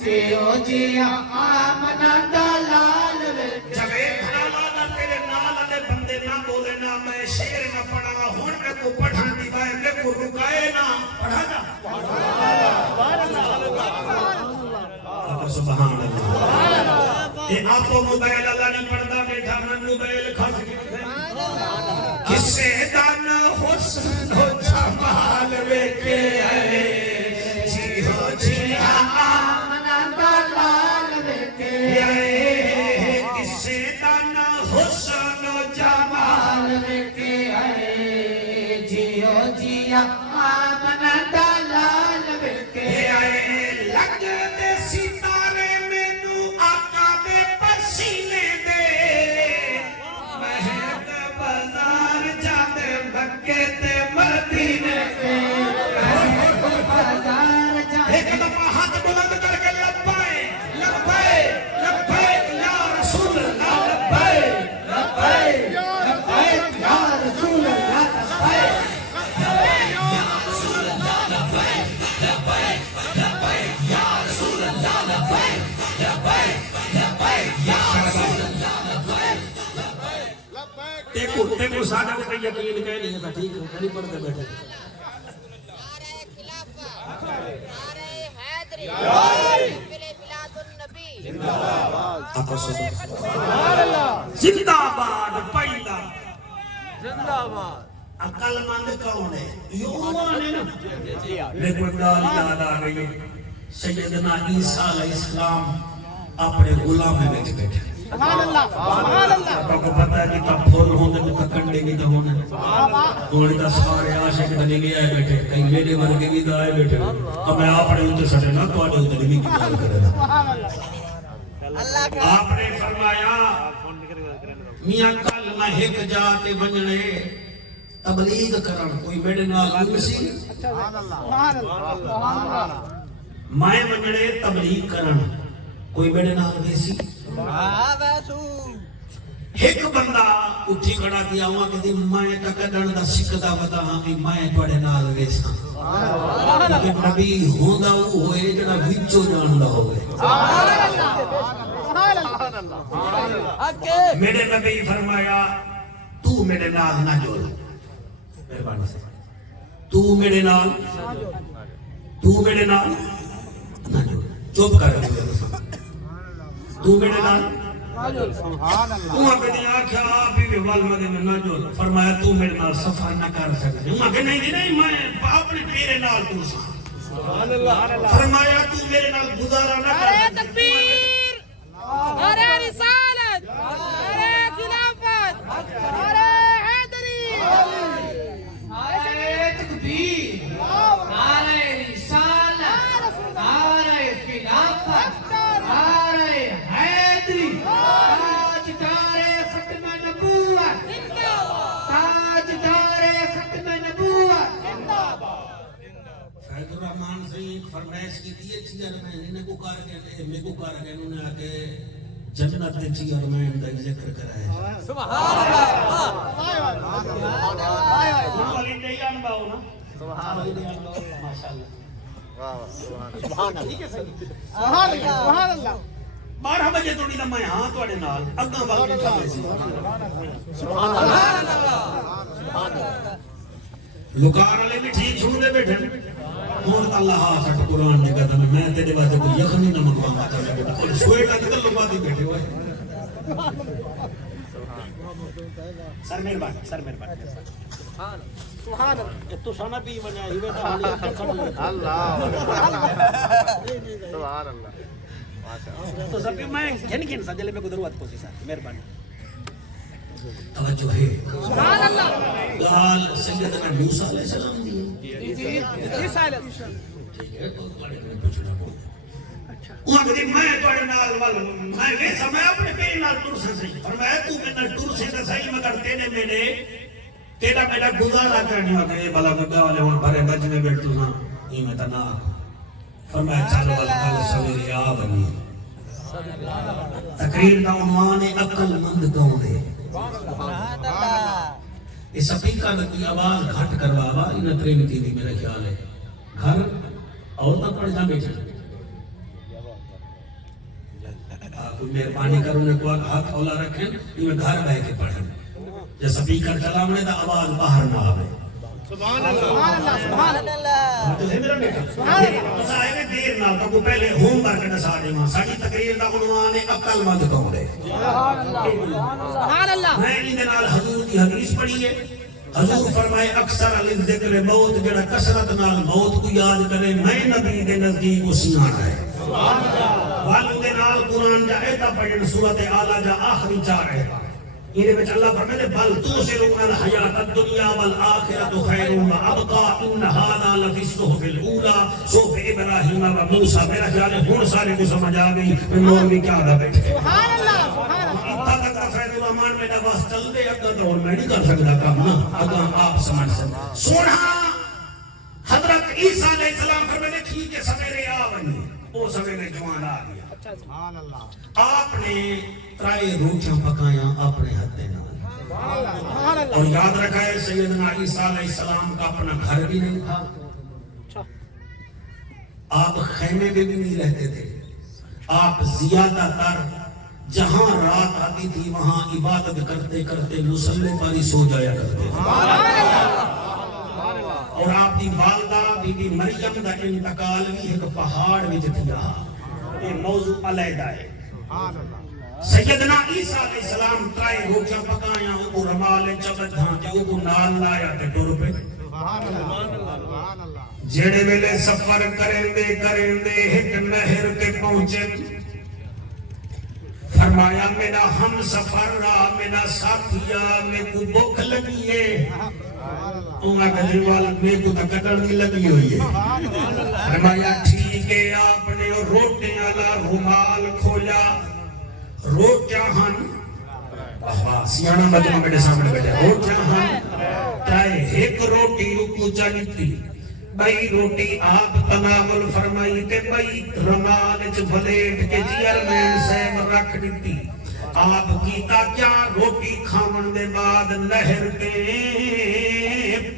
جی ہو جی آمنہ دا لال ویکھیا جبے بھرالا دا تیرے نال دے بندے نہ بولے نہ میں شیر نہ پڑھا ہون میں کو پڑھان دی بائے میں کو رکائے نہ پڑھا جا سبحان اللہ یہ آپ کو موبائل اللہ نے پڑھتا بیٹھا میں موبائل کھا سکتے کسے دان حسن و جمال ویکھے آئے جی ہو جی آمنہ دا لال ویکھے آئے کسے دان حسن و جمال ویکھے آئے جی ہو جی آمنہ دا لال ویکھے آئے لگ دے ستارے مینو آقا دے پسینے دے مہد بازار جاندے مکے تے مدینے دے مہد بازار جاندے ایک دفعہ ہاتھ بلند کر کے لبیک لبیک لبیک یا رسول اللہ لبیک لبیک لبیک یا رسول اللہ لبیک کتے کو سادہ کو یقین کہہ نہیں تھا ٹھیک ہے نہیں پڑھتے بیٹھے نعرہ خلافت نعرہ حیدری محفل میلاد النبی آقا زندہ باد پہلا عقل مند کون ہے؟ یوان ہے نا. میرے کو گال یاد آ گئی ہے. سیدنا عیسیٰ علیہ السلام اپنے غلام میں بیٹھے بیٹھے. آپ کو پتہ ہے کہ تب پھول ہونے تو کنڈے بھی تو ہونے. گوڑی کا سارے عاشق دلی بھی آئے بیٹھے. کئی میرے ورگے بھی آئے بیٹھے. اب میں آپ نے انتے سٹے نا تو آنے اتنے بھی کی بات کرے نا. آپ نے فرمایا میاں کل میں ایک جاتے بننے تبلیغ کرن کوئی میرے نال یوسی میں بننے تبلیغ کرن کوئی میرے نال ویسی. ایک بندہ اٹھی کھڑا کیا ہوا کہ میں ککڑن دا سکدا ودا ہاں کہ میں تواڈے نال ویساں. کہ نبی ہوندا ہوئے جڑا وچوں جاندا ہوئے. میرے نبی فرمایا تو میرے نال نہ جوڑ. مہربانی سے تو میرے نال نہ جوڑ. چپ کر تو میرے نال تو اپنے دیا کیا آپ ہی وال مدے میں نہ جوڑ. فرمایا تو میرے نال سفر نہ کر سکتے. ہوں کہ نہیں میں اپنے تیرے نال تو فرمایا تو میرے نال گزارا نہ کر. نعرہ تکبیر، نعرہ رسالت، نعرہ خلافت، نعرہ حیدری. نعرہ تکبیر، نعرہ رسالت، نعرہ خلافت، نعرہ حیدری. تاجدار ختم نبوت، تاجدار ختم نبوت. فیض الرحمن سے ایک فرمائش کی تھی چیئرمین انہیں کو کار گئے انہوں نے آکے جنت چیئرمین دا ذکر کرایا. سبحان اللہ، سبحان اللہ. 12 بجے تو نہیں میں ہاں تو اڑے نال اگاں باقی کھانے سی. لکار والے بھی ٹھیک سن دے بیٹھے. اور اللہ سٹ قرآن نے کہتا میں تیرے واسطے کوئی یخنی نہ منگوانا چاہتا بیٹا. اور سوئے کا نکل لگوا دی بیٹھے ہوئے. سر مہربانی سبحان اللہ. تو سانا پی ونیا ہی بیٹا اللہ سبحان اللہ. تو سب میں جن سجلے میں کو ضرورت پوسی سر مہربانی توجہ ہے. سبحان اللہ. قال سیدنا موسیٰ علیہ السلام دی رسالت. وہ کہتے میں توڑے نال میں ویسا میں اپنے پیری نال ٹرسا سی. فرمایا تو میں نال ٹرسے تا صحیح مگر تینے میں نے تیرا میرا گزارا کرنی ہو کہ بلا گڈا والے ہوں بھرے بجنے بیٹھو ہاں ہی میں تا نا. فرمایا چلو کل سویرے آ بنی. تقریر کا عنوان ہے عقل مند کون ہے. اس سپیکر کی آواز گھٹ کروا انہیں ٹرین کی تھی میرا خیال ہے. گھر عورتیں پڑھ جا بیٹھے. آپ مہربانی کرو نے کو ہاتھ اولا رکھیں یہ گھر بہ کے پڑھیں. جب سپیکر چلاونے تو آواز باہر نہ آوے. سبحان اللہ. سبحان اللہ. تو ہے میرا بیٹا تو آئے دیر نال تو پہلے ہوم کر کے دسا دے ماں ساری تقریر کا عنوان ہے عقل مند کون ہے. سبحان اللہ. میں ان نال حضور کی حدیث پڑھی ہے. حضور فرمائے اکثر علی ذکر موت جڑا کثرت نال موت کو یاد کرے میں نبی دے نزدیک اسیان ہے. سبحان اللہ. والو دے نال قرآن جا ایتا پڑھن سورۃ اعلی جا آخری 4 ہے. یہ وچ اللہ فرمائے بل توسرون الحیات الدنیا والآخرۃ خیر وابقى ان ھذا لفی الصحف الاولی صحف ابراہیم و موسیٰ. میرا خیال ہے ہن سارے کو سمجھ آ گئی میں مولوی کیا دا بیٹھے. سبحان اللہ. سبحان اللہ. اتنا تک کا فیض الرحمان میرا باس چل دے اگا تو میں نہیں کر سکتا کام نا اگا آپ سمجھ سکتے. سونا حضرت عیسیٰ علیہ السلام فرمائے ٹھیک ہے سویرے آ بنی. وہ سویرے جوان آ گیا. سبحان اللہ. آپ نے ترائے روٹیاں پکایا اپنے ہاتھ میں. سبحان اللہ. اور یاد رکھا ہے سیدنا عیسیٰ علیہ السلام کا اپنا گھر بھی نہیں تھا. آپ خیمے میں بھی نہیں رہتے تھے. آپ زیادہ تر جہاں رات آتی تھی وہاں عبادت کرتے کرتے مصلی پر ہی سو جایا کرتے تھے. اور آپ کی والدہ بی بی مریم دا انتقال بھی ایک پہاڑ وچ تھیا. یہ موضوع علیحدہ ہے. سبحان اللہ سیدنا عیسیٰ علیہ السلام ترائے روٹیاں پکایا وہ رمال چبدھاں تے وہ نال لایا تے ٹر پے سبحان اللہ جڑے ویلے سفر کریں دے ایک نہر تے پہنچے فرمایا میرا ہم سفر رہا میرا ساتھیا میں کو بھوک لگی ہے انہاں کہتے والا میں کو کٹڑ نہیں لگی ہوئی ہے فرمایا ٹھیک ہے آپ نے روٹی والا رومال کھولا روٹیاں ہن سیانا مجمع میرے سامنے بیٹھا روٹیاں ہن چاہے ایک روٹی کو چاہیتی بھائی روٹی آپ تناول فرمائی تے بھائی رمال بلیٹ کے چیئرمین صاحب رکھ دیتی آپ کیتا کیا روٹی کھاون دے بعد نہر تے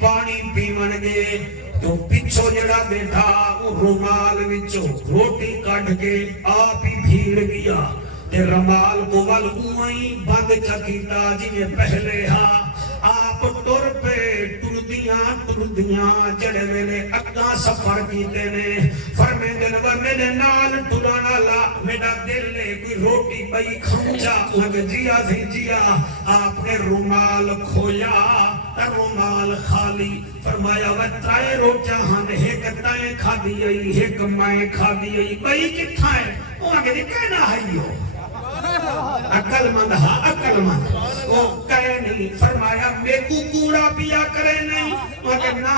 پانی پیون گے تو پچھو جڑا بیٹھا وہ رومال وچوں روٹی کٹ کے آپ ہی بھیڑ گیا تے رمال کو ول اوئی بند چکیتا جی میں پہلے ہاں آپ ٹر پہ ٹردیاں جڑے میرے اگاں سفر کیتے نے فرمے دن میرے نال ٹرانا لا میرا دل نے کوئی روٹی پئی کھمچا لگ جیا سی جیا آپ نے رومال کھویا تا رومال خالی فرمایا وہ ترائے روٹیاں ہن ایک تائیں کھا دی آئی ایک میں کھا دی آئی بھائی کتھا ہے وہ آگے دی کہنا ہے ہو عقل مند ہاں عقل مند وہ کہے نہیں فرمایا میں کو کوڑا پیا کرے نہیں مگر نا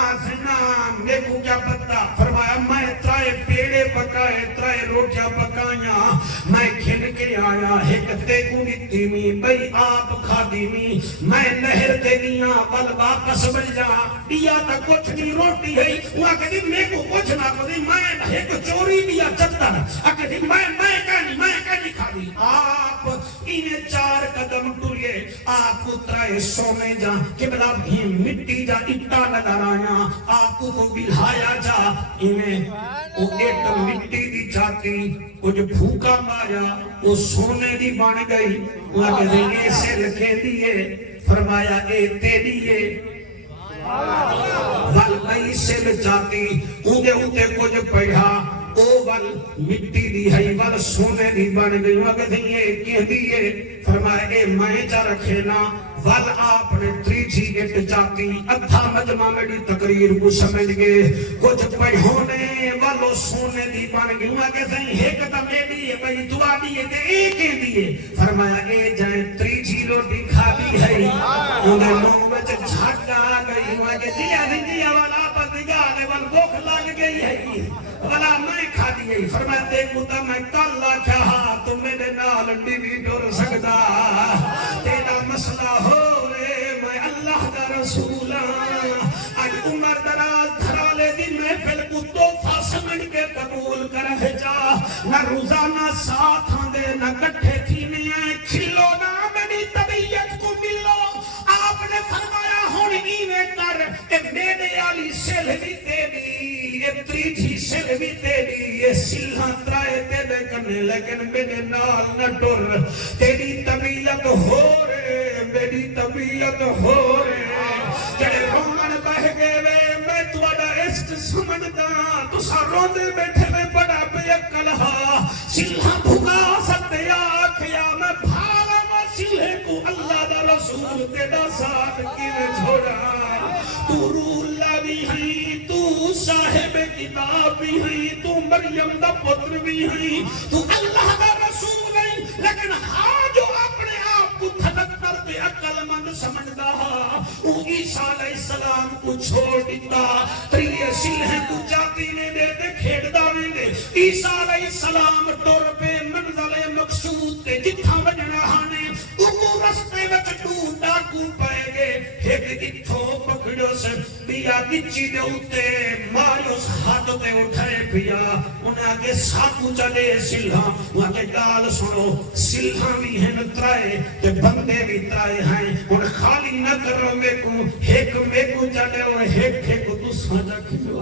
میں کو کیا پتا فرمایا میں ترائے پیڑے پکائے ترائے روٹیاں پکائیاں میں کھن کے آیا ایک تیگو نیتی میں بھئی آپ کھا دی میں نہر دے گیا بل واپس بل جا دیا تا کچھ نہیں روٹی ہے وہاں کہتی میں کو کچھ نہ کہتی میں ایک چوری دیا چکتا کہتی میں کہنی کھا دی آپ انہیں 4 قدم ٹوریے آپ کو ترائے سونے جا قبلہ بھی مٹی جا اٹا نظر آیا آپ کو بلھایا جا انہیں وہ ایک مٹی دی جاتی کچھ بھوکا ماریا وہ سونے دی بان گئی وہاں کے ذریعے سے رکھے دیئے فرمایا اے تیریے ول بھائی سے جاتی اونتے کچھ پڑھا او ول مٹی دی ہے ول سونے دی بن گئی وقت یہ کہہ دیئے فرمائے اے میں جا رکھینا ول آپ نے تریجی اٹ جاتی ادھا مجمع میری تقریر کو سمجھ گئے کچھ پڑھونے والو سونے دی بن گئی وقت ایک دم اے دیئے بھئی دعا دیئے تے ایک ہی دیئے فرمایا اے جائیں تریجی روٹی کھا دی ہے انہیں منہ میں جھٹ آ گئی وقت دیا والا پر دگانے ول بھوک لگ گئی ہے والا میں کھا دیئے فرمایا دیکھو تا میں کالا کہا تو میرے نال ڈیوی ڈور سکتا تیرا مسئلہ ہو رے میں اللہ دا رسول آج عمر دراز دھرا لے دی محفل کو توفہ سمجھ کے قبول کر جا نہ روزانہ ساتھ دے نہ کٹھے تھی نہیں کھلو نہ میری طبیعت کو ملو آپ نے فرمایا ہون ایویں کر کہ میرے علی سلوی تیری تریجی سلوی تیری یہ سلحہ ترائے تیرے کرنے لیکن میرے نال نہ ڈر تیری طبیعت ہو رہے میری طبیعت ہو رہے جڑے رومن بہ گئے میں تھوڑا عشق سمجھدا تسا روندے بیٹھے میں بڑا بے عقل ہاں سلحہ بھگا سکتے آکھیا میں بھالا میں سلحے کو اللہ دا رسول تیرا ساتھ کیویں چھوڑا تو روح اللہ بھی ہیں تو صاحب کتاب بھی ہیں تو مریم دا پتر بھی ہیں تو اللہ دا رسول نہیں لیکن ہاں جو اپنے آپ کو تھدکتر پہ عقل مند سمجھدا وہ عیسیٰ علیہ السلام کو چھوڑ دیتا تریے سلحے کو جاتی نے دے کھیڑ دانے دے عیسیٰ علیہ السلام ٹور پہ منزل مقصود تے جتھا بجنا ہانے اگو رستے وچ ٹوٹا کو پائے گے ایک اتھو پکڑو سے بیا گچی دے ہوتے ماریوس ہاتھوں تے اٹھائے پیا انہیں آگے ساتھو چلے سلحہ وہاں کے گال سنو سلحہ بھی ہیں ترائے تے بندے بھی ترائے ہیں ان خالی نہ کرو میں کو چلے اور ایک کو تو سمجھا کھلو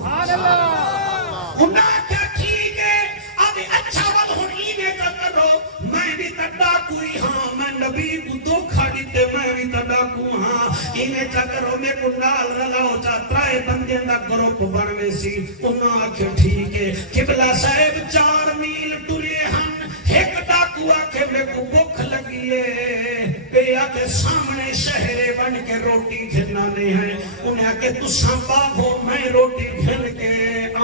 انہیں کیا ٹھیک ہے ابھی اچھا وقت ہونی نے کرو میں بھی تڈا کوئی ہاں میں نبی کو دھوکھا دیتے میں بھی تڈا کو ہاں انہیں چکرو میں کو نال رلاؤ چاہترائے بندے دا گروپ بنوے سی انہاں آکھے ٹھیک ہے قبلہ صاحب 4 میل ٹولے ہن ایک ڈاکو آکھے کو بھوک لگی ہے پیا کے سامنے شہرے بن کے روٹی کھلانے ہیں انہیں آکے تساں باغو میں روٹی کھل کے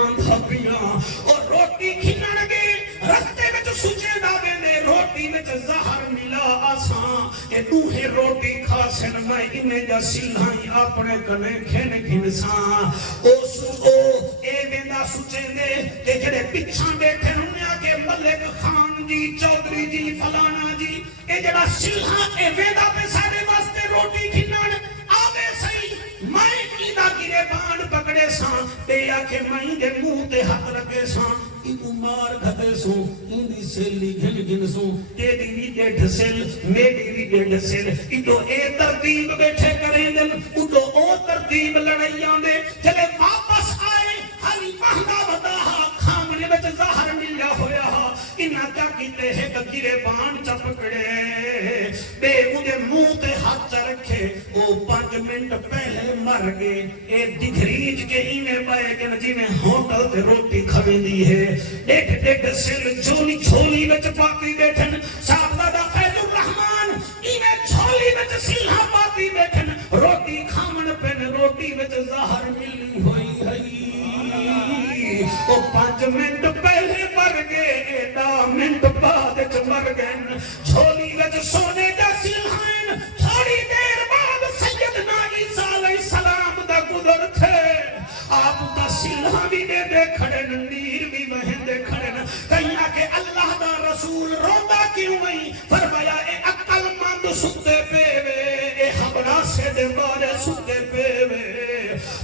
آندھا پیا اور روٹی کھلن گے رستے میں جو سجے داوے نے روٹی میں جو زہر ملا آسان کہ دوہے روٹی کھا سن میں انہیں جا سیلھائیں اپنے کنے کھن کھنساں اے ویندہ سچے دے کہ جڑے پچھاں بیٹھے انہیں آکے ملک خان جی چودری جی فلانا جی اے جڑا سیلھاں اے ویندہ پہ سارے واسطے روٹی کھنان آوے سہی میں ایدہ گرے بان پکڑے ساں تے آکے میں دے منہ تے ہاتھ رکھے ساں ایدو مار کھتے سوں ایدی سیلی گھن گھن سوں تیری بھی ڈیڑھ سیل میری بھی ڈیڑھ سیل ایدو اے ترتیب بیٹھے کریں دن ایدو او ترتیب لڑائیاں دے چلے واپس آئے ہری مہنگا بتاہا کھامنے میں زہر ملیا ہویا انہاں کیا کیتے ہیں کہ گرے بان چپکڑے بے مجھے منہ تے ہاتھ رکھے او 5 منٹ پہلے مر گئے اے دگھریج کے انہیں پائے کہ جی میں ہوٹل تے روٹی کھویں دی ہے ڈیڑھ سل جھولی چھولی وچ پاکی بیٹھن صاحبزادہ فیض الرحمن انہیں چھولی وچ سلہا پاکی بیٹھن روٹی کھامن پہن روٹی وچ زہر ملی ہوئی ہے او 5 منٹ پہلے مر گئے 10 منٹ بعد مر گئے چھولی وچ سونے دا سلہائن تھوڑی دیر بعد سیدنا عیسیٰ علیہ السلام دا گزر تھے آپ دا سلہا بھی دے کھڑن نیر بھی مہن دے کھڑن کہیں آکے اللہ دا رسول روندہ کیوں نہیں فرمایا اے عقل مند ستے پیوے اے حبرہ سے دے بارے ستے پیوے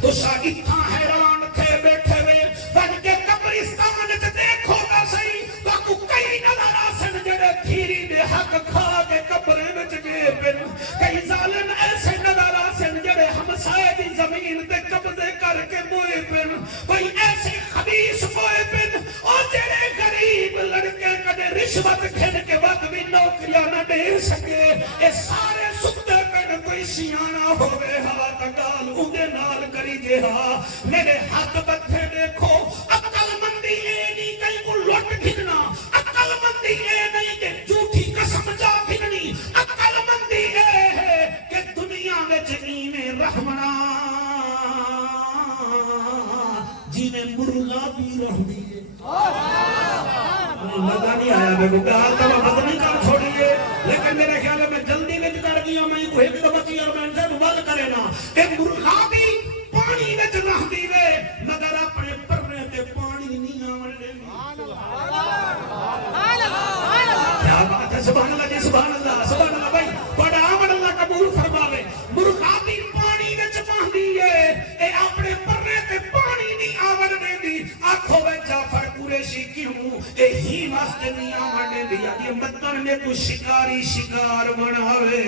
تو شاہی تھا حیران تھے بیٹھے ہوئے بن کے قبرستان سے دیکھو گا صحیح تو کو کئی نظر آسن جڑے تھیری دے حق کھا کے قبرے میں چگے پن کئی ظالم ایسے نظر آسن جڑے ہمسائے دی زمین تے قبضے کر کے موئے پن کوئی ایسے خبیث موئے پن اور جڑے غریب لڑکے کدے رشوت کھن کے وقت بھی نوکریاں نہ دے سکے اے سارے سکتے پن کوئی سیانا ہوئے ہاتھ گال اندے نال کری جے ہاں میرے ہاتھ بتھے دیکھو عقل مندی اے نہیں کئی کو لوٹ گھننا عقل مندی اے نہیں کہ جھوٹی قسم جا گھننی عقل مندی اے ہے کہ دنیا میں جنین رحمنا جنہیں مرغا بھی رہ دیئے مزہ نہیں آیا بے گوگا آتا میں مزہ نہیں کر چھوڑیے لیکن میرے خیال ہے میں جلدی میں کر دیا میں کو ایک دو بچی اور میں ان سے بل کرے نا کہ مرغا بھی پانی میں رہ دیئے مگر اپنے پرنے تے پانی نہیں آمن لے کیا بات ہے سبحان اللہ جی سبحان اللہ بھائی بڑا آمن اللہ قبول فرماوے مرغا بھی پانی میں رہ دیئے اے اپنے پرنے تے پانی نہیں آمن لے دی آنکھوں میں جعفر قریشی کیوں اے ہی واسطے نہیں آمن لے دی یہ مطلب میں کو شکاری شکار بناوے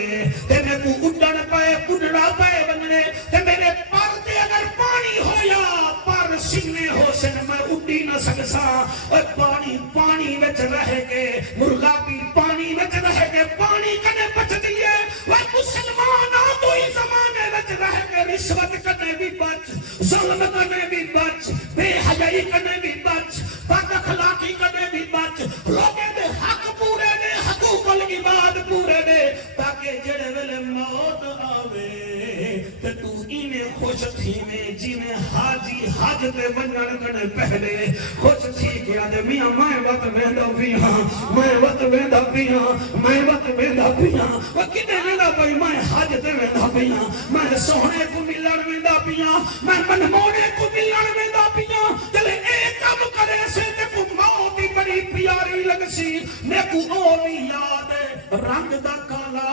تے میں کو اڈن پائے اڈڑا پائے بننے تے میرے پر تے اگر پانی ہویا پر سینے ہو سن میں اڈی نہ سکسا اور پانی وچ رہ کے مرغا بھی پانی وچ رہ کے پانی کنے بچ دیئے وہ مسلمان تو ہی زمانے وچ رہ کے رشوت کنے بھی بچ ظلم کنے بھی بچ بے حیائی کنے بھی بچ بد اخلاقی کنے بھی بچ لوگے دے حق پورے دے حقوق العباد پورے دے تاکہ جڑے ویلے موت آوے تے تو انہیں خوش تھی میں جی میں حاجی حج تے ونجن کنے پہلے خوش تھی گیا دے میاں میں وقت ویندہ پیاں میں وقت ویندہ پیاں میں وقت ویندہ پیاں وہ کنے ویندہ پئی میں حج تے ویندہ پیاں میں سونے کو ملن ویندہ پیاں میں منمونے کو ملن ویندہ پیاں چلے ایک کم کرے سے تے کو موت ہی بڑی پیاری لگ سی میں کو او بھی یاد ہے رنگ دا کالا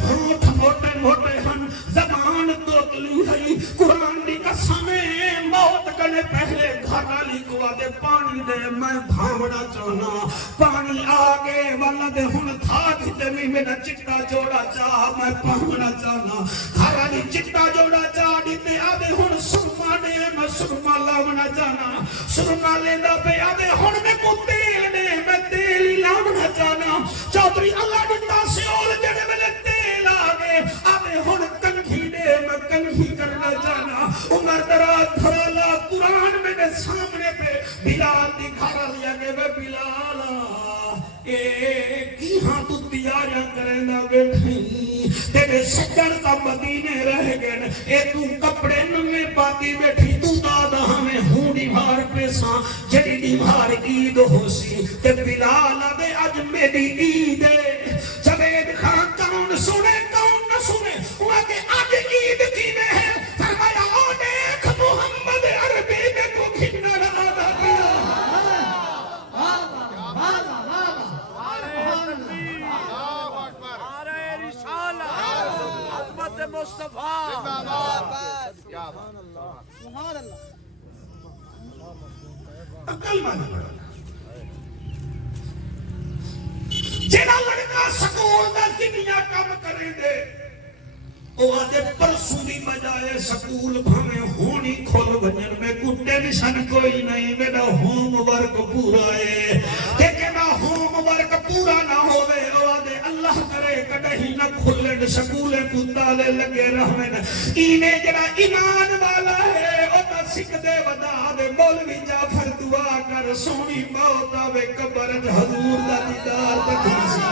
ہونٹ موٹے موٹے ہن زبان توتلی ہے قرآن دی قسمیں موت کنے پہلے گھر والی کو دے پانی دے میں بھاونا چاہنا پانی آگے والا دے ہن تھا کھتے میں میرا چٹا جوڑا چاہ میں پاونا چاہنا گھر والی چٹا جوڑا چاہ دیتے آدھے ہن سرما دے میں سرما لاونا چاہنا سرما لیندہ پہ آدھے ہن میں کو تیل دے میں تیل ہی لاونا چاہنا چودری اللہ ڈنڈا سے اور جڑے میں تیل آگے آدھے ہن کنگھی دے میں کنگھی کرنا چاہنا عمر دراز دھرالا قرآن میں سامنے پہ بلال دکھا لیا کہ وہ بلالا اے کی ہاں تو کہنا بیٹھی تیرے سجن کا مدینے رہ گئے اے تو کپڑے نمے پاتی بیٹھی تو دادا ہمیں ہوں دیوار پیساں جڑی دیوار عید ہو سی تے بلال دے اج میری عید جوید خان کون سنے کون نہ سنے ہوا کہ اج عید کی میں ہے فرمایا او دیکھ محمد عربی میں تو کھنا لگا دیا عقل مند جڑا لڑکا سکول دا دنیا کام کرے دے او آدھے پرسوں دی بجائے سکول بھامے ہونی کھول ونجن میں کوئی ٹینشن کوئی نہیں میرا ہوم ورک پورا ہے کہ جڑا ہوم ورک پورا نہ ہوے او آدھے اللہ کرے کدی نہ کھلن سکول پتالے لگے رہن اینے جڑا ایمان والا ہے او تا سکھ دے ودا دے مولوی جعفر دعا کر سونی موت آوے قبر حضور دا دیدار تکیسی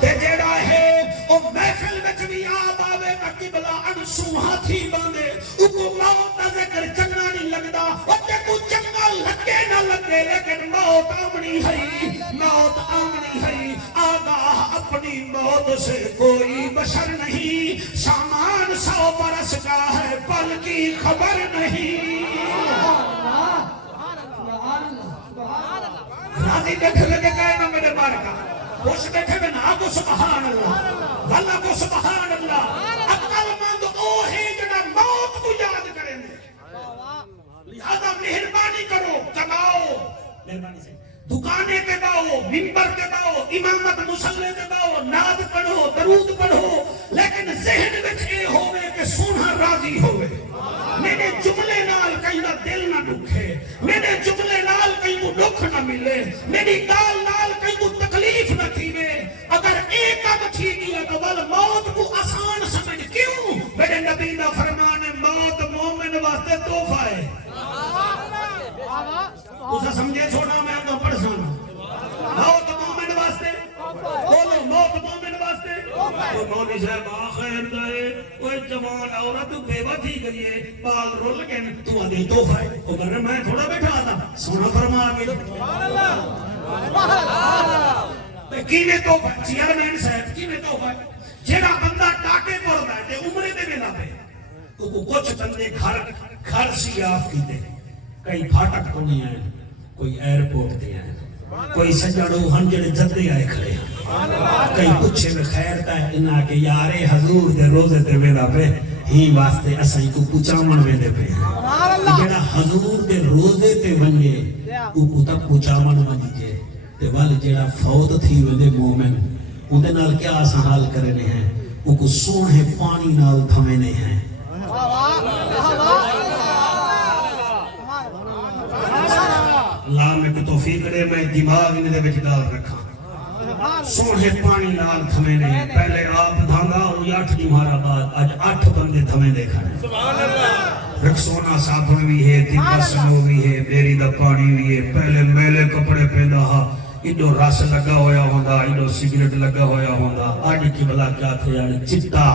تے جڑا ہے او محفل وچ بھی یاد آوے قبلہ انسو ہاتھی باندے اکو موت دا ذکر چنگا نہیں لگدا او تے کو چنگا لگے نہ لگے لیکن موت آمنی ہے آگاہ اپنی موت سے کوئی بشر نہیں سامان 100 برس کا ہے پل کی خبر نہیں راضی بیٹھے لگے گئے نا میرے بارکہ خوش بیٹھے میں نا کو سبحان اللہ اللہ کو سبحان اللہ عقل مند او ہے جڑا موت کو یاد کریں دے لہذا مہربانی کرو کماؤ مہربانی سے دکانے پہ باؤ منبر پہ باؤ امامت مصلے پہ باؤ نعت پڑھو درود پڑھو لیکن ذہن وچ اے ہوے کہ سونا راضی ہوے میرے جملے نال کہیں دا دل نہ دکھے میرے جملے نال کہیں کو دکھ نہ ملے میری گال نال کہیں کو تکلیف نہ تھیوے اگر ایک کام تھی گیا تو بل موت کو آسان سمجھ کیوں میرے نبی دا فرمان ہے موت مومن واسطے تحفہ ہے اسے سمجھے چھوڑا میں آپ کو پڑھ سنا موت مومن واسطے بولو موت مومن واسطے وہ مولوی صاحب آخر گئے کوئی جوان عورت بیوہ تھی گئی ہے بال رول گئے تو آدھی تحفہ ہے وہ کہہ رہے میں تھوڑا بیٹھا تھا سونا فرما آگے کینے تحفہ ہے چیئرمین صاحب کینے تحفہ ہے جیڑا بندہ ٹاکے پڑھ بیٹھے عمرے دے ملا پہ وہ کچھ بندے گھر سیاف کی دے کئی پھاٹک تو نہیں آئے کوئی ایئرپورٹ دے آئے کوئی سجڑو ہنجڑ جدے آئے کھڑے ہیں کئی پچھے میں خیر تا ہے انہا کہ یارے حضور دے روزے تے ویلا پہ ہی واسطے اسائی کو پچامن ویندے پہ جڑا حضور دے روزے تے ونجے او پتا پچامن ونجے تے وال جڑا فوت تھی ویندے مومن اندے نال کیا آسان حال کرنے ہیں او کو سونے پانی نال دھمینے ہیں اللہ میں کو توفیق کرے میں دماغ انہیں دے بچ گال رکھا سونے پانی نال تھمے نہیں پہلے آپ دھانگا اور 8 دمہارا بعد آج 8 بندے تھمے دیکھا ہے رکسونا صابن بھی ہے تیپا سنو بھی ہے بیری دا پانی بھی ہے پہلے میلے کپڑے پہندا ہا ایڈو رس لگا ہویا ہوندا ایڈو سگریٹ لگا ہویا ہوندا آج کی بلا کیا تھے یعنی چٹا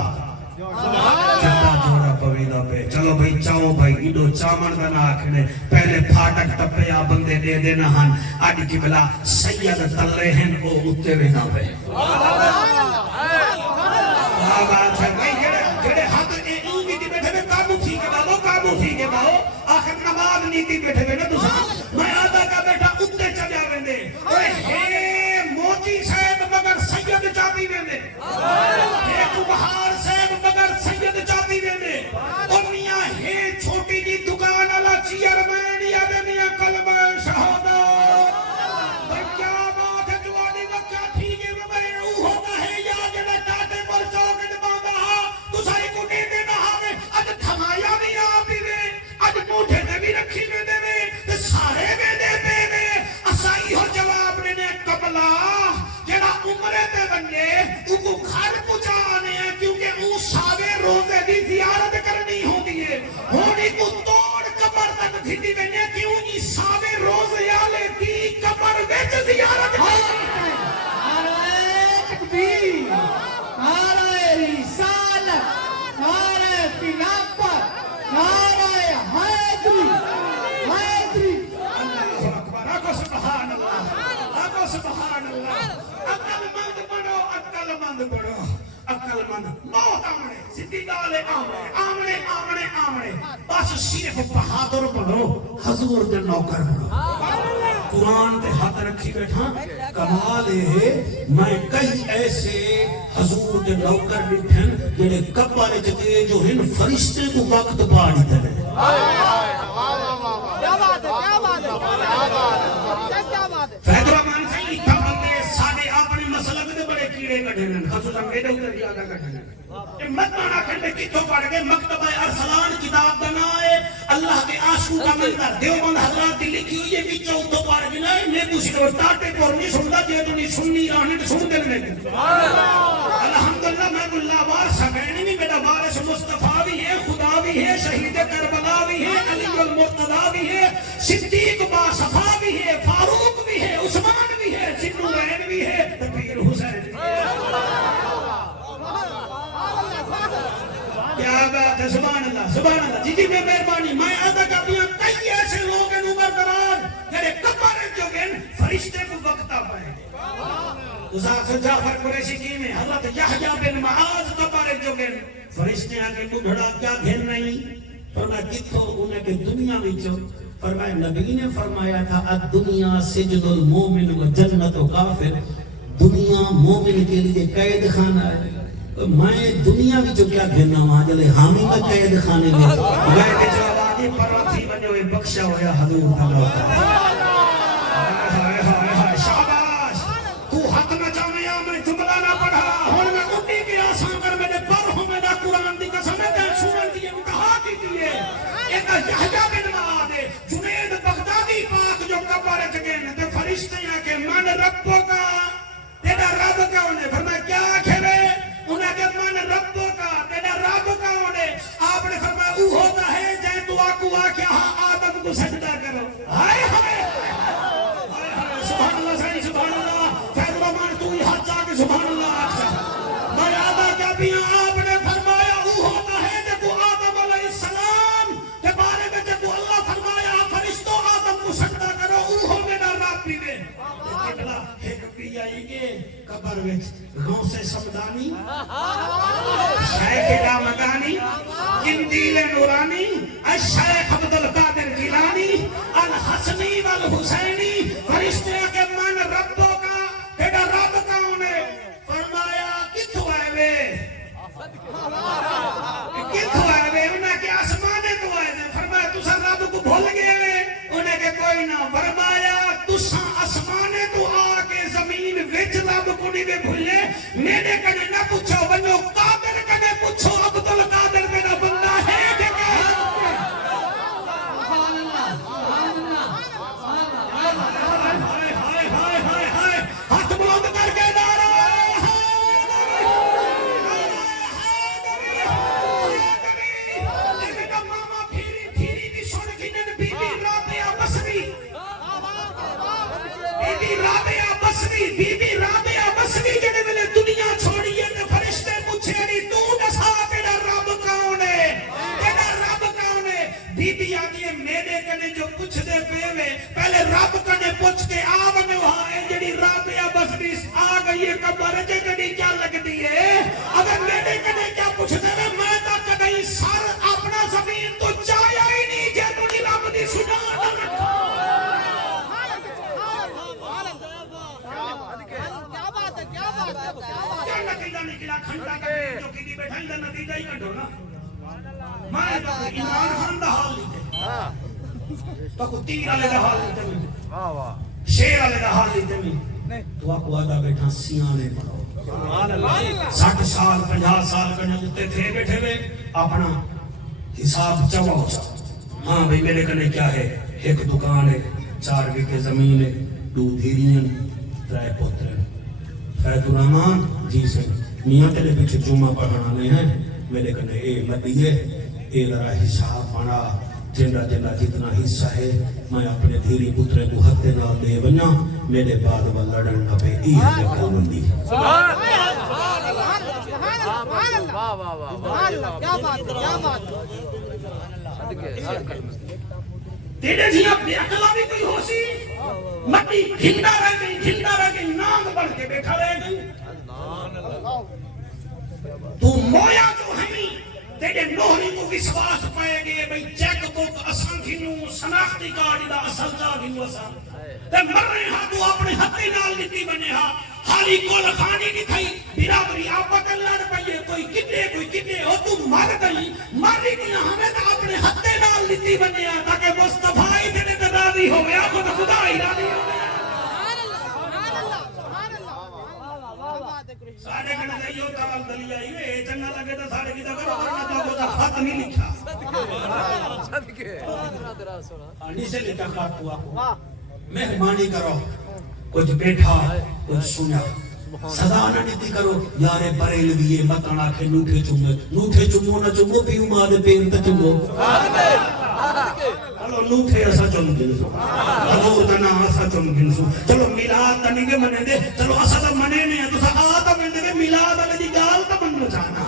جوڑا پویدہ پہ چلو بھائی چاہو بھائی ایڈو چامن بنا آکھنے پہلے پھاٹک ٹپے یا بندے دے دینا ہن آج کی بلا سید تلے ہیں او اتے بنا پہ بات ہے بھائی جڑے ہاتھ ایوں بھی دی بیٹھے میں کامو تھی کے باؤ آخر نماز نیتی بیٹھے میں نا دوسرا میں آدھا کا بیٹھا اتے چلیا ویندے اے موچی صاحب مگر سید چاہتی ویندے ایک بہار صاحب مگر سید چاہتی ویندے اور میاں ہے چھوٹی جی دکان اللہ چیئرمین یا دے میاں کلمہ شہادت بھائی کیا بات ہے جوانی بچہ ٹھیک ہے میں او ہوتا ہے یا جڑے ٹاٹے پر چوکٹ باندھا تو سائی کو دے دینا ہمیں اج تھمایا بھی آپ ہی میں اج موٹھے نے بھی رکھی میں دے میں سارے مند پڑھو عقل مند موت آمنے سیدھی گال ہے آمنے آمنے آمنے بس صرف بہادر پڑھو حضور دے نوکر پڑھو قرآن تے ہاتھ رکھی بیٹھا کمال ہے میں کئی ایسے حضور دے نوکر بیٹھن جنہیں کپڑے چکے جو ہن فرشتے کو وقت پاڑی دے کیا بات ہے کیا بات ہے کیا بات ہے فیض الرحمان سے لکھا بندے ساڑھے اپنے مسلک دے بڑے کیڑے کٹھنے خصوصاً میرے ادھر زیادہ کٹھنے مدنہ کھنڈے کتوں پڑھ گئے مکتبہ ارسلان کتاب بنائے اللہ کے عاشقوں کا منظر دیوبند حضرات دی لکھی ہوئی ہے بچوں تو پڑھ گئے میں پوچھ کرو ٹاٹے پر نہیں سنتا جے تو نہیں سننی رہنے تو سن دے میں الحمدللہ میں اللہ وارث سکینی بھی میرا وارث مصطفیٰ بھی ہے خدا بھی ہے شہید کربلا بھی ہے علی المرتضیٰ بھی ہے صدیق باصفا بھی ہے فاروق بھی ہے عثمان بھی ہے ذوالنورین بھی ہے پیر حسین بھی ہے کیا بات ہے سبحان اللہ جی میں مہربانی میں آدھا کبھیاں کئی ایسے لوگ ہیں عمر دراز جنہیں کبارے جو گئے فرشتے کو وقت آ پائے حضرت جعفر قریشی کی میں حضرت یحییٰ بن معاذ کبارے جو گئے فرشتے آگے بڑھڑا کیا گھن نہیں فرمایا کتھو انہیں کہ دنیا وچوں فرمایا نبی نے فرمایا تھا الدنیا سجن المومن و جنت و کافر دنیا مومن کے لیے قید خانہ ہے میں دنیا بھی جو کیا گھرنا وہاں جلے حامی کا قید خانے میں گئے کہ جو آبادی پرواتی بنے ہوئے بخشا ہویا حضور اللہ شاباش تو حق نہ چاہنے میں جملہ نہ پڑھا ہون میں اٹھی کی آسان کر میں نے پر ہوں میں نہ قرآن دی قسم ہے دین سنن دیئے انتہا کی دیئے ایک یحییٰ بن معاذ جنید بغدادی پاک جو کبارے چکے تے فرشتے ہیں کہ من ربوں کا تیرا رب کا انہیں فرمایا کیا کھیلے انہیں کہ من ربوں کا تیرا رب کا انہیں آپ نے فرمایا او ہوتا ہے جائے تو آکو آکیا ہاں آدم کو سجدہ کرو ہائے ہائے سبحان اللہ سائیں سبحان اللہ فیض الرحمان تو ہی ہاتھ جا کے سبحان اللہ آکھا میں آدھا کیا بھی آپ نے فرمایا او ہوتا ہے جب آدم علیہ السلام کے بارے میں جب اللہ فرمایا فرشتوں آدم کو سجدہ کرو او ہو میرا رب بھی دے لیکن ایک بھی آئی گے قبر وچ غوث سمدانی شیخ رامدانی قندیل نورانی الشیخ عبدالقادر گیلانی الحسنی والحسینی فرشتے کے من ربوں کا تیرا رب کون ہے فرمایا کتھو آئے وے کتھو آئے وے انہیں کہ آسمانے تو آئے تھے فرمایا تسا رب کو بھول گئے وے انہیں کہ کوئی نہ فرمایا تسا آسمانے تو آ کے زمین وچ رب کو نہیں دے بھولے میرے کنے نہ پوچھو بنو قادر کنے پوچھو عبدالقادر میرا بندہ ہے کہ ہاتھ بلند کر کے نعرہ ماما پھیری پھیری دی سن گنن بی بی رابعہ بصری بی بی رابعہ بصری جنہیں ملے دنیا چھوڑی ہے فرشتے پوچھے نہیں تو دسا تیرا رب کون ہے تیرا رب کون ہے بی بی آگی ہے میرے کنے جو پوچھ دے پہوے پہلے رب کنے پوچھ کے آبنے وہاں ہے جنہی رابعہ بصری آ گئی ہے کبر جے جنہی کیا لگ دی ہے اگر میرے کنے کیا پوچھ دے میں تا کدئی سر اپنا زمین تو چایا ہی نہیں جے تو نہیں رب دی سنا نہ رکھا کیا نتیجہ نکلا کھنڈا کا جو کی دی بیٹھائی دا نتیجہ ہی کٹو نا میں تو عمران خان دا حال لیتے تو تیر آلے دا حال لیتے میں شیر آلے دا حال لیتے میں تو آپ وعدہ بیٹھا سیانے پڑھو 60 سال 50 سال کرنے ہوتے تھے بیٹھے ہوئے اپنا حساب چواؤ ہاں بھئی میرے کنے کیا ہے ایک دکان ہے 4 بیگھے زمین ہے 2 دھیریاں 3 پوتر فیض الرحمان جی سے میاں تیرے پیچھے جمعہ پڑھانے ہیں میرے کنے اے لدیے اے ذرا حساب بنا جنرا جنرا جتنا حصہ ہے میں اپنے دھیری پترے کو حد نہ دے بنا میرے بعد وہ لڑن نہ پہ ای جگہ بندی تیرے جی اب بیعقلہ بھی کوئی ہو سی مٹی گھنڈا رہ گئی نام بڑھ کے بیٹھا رہ گئی تو مویا جو ہمی تیرے نوہری کو وشواس پائے گے بھئی چیک بک اساں گھنوں شناختی کارڈ دا اصل جا گھنوں اساں تے مرنے ہاں تو اپنے ہتھے نال نتی بنے ہاں حالی کول خانی نہیں تھئی برادری آپا لڑ پئیے کوئی کنے ہو تو مر گئی ماری دیا ہمیں تو اپنے ہتھے نال نتی بنے ہاں تاکہ مصطفیٰ ہی تیرے تداری ہو گیا خود خدا ہی راضی ہو گیا ساڑھے کنے سے یوں تاول دلی آئی ہے چنگا لگے تو ساڑھے کی دکھر ورنہ تو خط نہیں لکھا آنی سے لکھا خط ہوا کو مہربانی کرو کچھ بیٹھا کچھ سنا سزا نہ نیتی کرو یارے بریلویے مکان آکھے نوٹھے چمو نہ چمو پیو ماں دے پیر تے چمو چلو نوٹھے ایسا چم گنسو حضور دنا ایسا چم گنسو چلو میلاد تنی کے منے دے چلو ایسا تا منے نہیں ہے تو سا آتا منے دے میلاد آلے دی گال تا منو چاہنا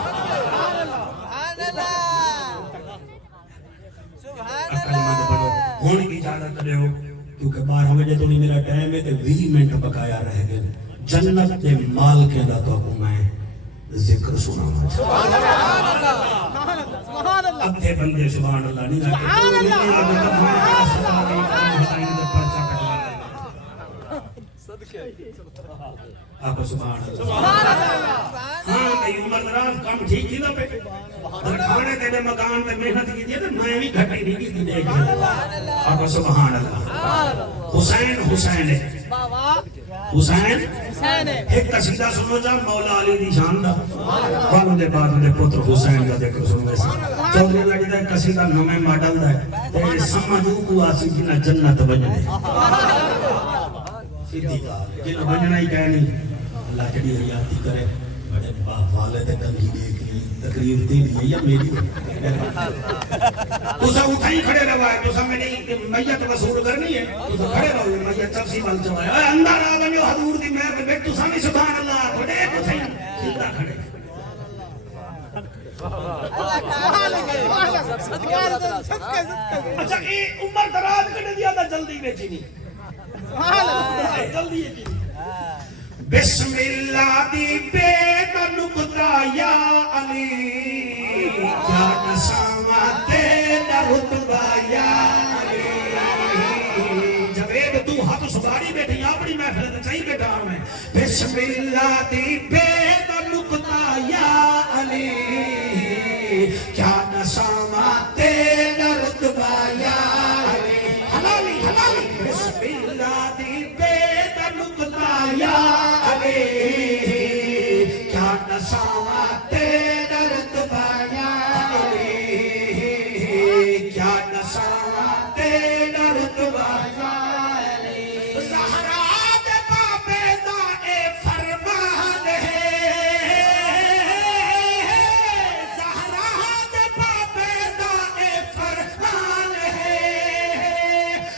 ہونے کی اجازت کرے ہو کیونکہ 12 بجے تو نہیں میرا ٹائم ہے تے 20 منٹ بقایا رہ گئے جنت دے مال کے دا تو کو میں ذکر سنانا چاہتا ادھے بندے سبحان اللہ نہیں آپ سبحان اللہ ہاں کئی عمر دراز کام ٹھیک تھی نا پہ کھانے تیرے مکان پہ محنت کی تھی میں بھی گھٹی نہیں کی تھی آپ سبحان اللہ حسین ہے حسین ایک قصیدہ سنو جا مولا علی دی شان دا والوں دے بعد دے پتر حسین کا ذکر سنو ایسا چودھری لڑی دا قصیدہ نمیں ماڈل دا ہے تے سمجھو کو آسی جنہ جنت بجنے سیدھی کار جنہ بجنا ہی کہہ نہیں اللہ کڑی حیاتی کرے بڑے والد کبھی دیکھ لی تقریر تیری ہے یا میری تو سا اٹھائی کھڑے رہا ہے تو سا میں نے میت وصول کرنی ہے تو سا کھڑے رہا ہے میت چپسی بال چوایا اے اندر آگنیو حضور دی میں پہ بیٹھ تو سا میں سبحان اللہ کھڑے تو سا سیدھا کھڑے اچھا اے عمر دراز کنے دیا تھا جلدی بیچی نہیں جلدی ہے بسم اللہ دی بیت نکتا یا علی کیا نساماتے دا رتبہ یا علی جوید تو ہاتھ سباری بیٹھی اپنی محفل تے چاہی بیٹھا ہوں میں بسم اللہ دی بیت نکتا یا علی کیا نساماتے دا رتبہ یا علی حلالی بسم اللہ دی بیت نکتا یا کیا نسامہ تیرا رتبہ یا علی کیا نسامہ تیرا رتبہ یا علی زہرا دے بابے دا اے فرمان ہے زہرا دے بابے دا اے فرمان ہے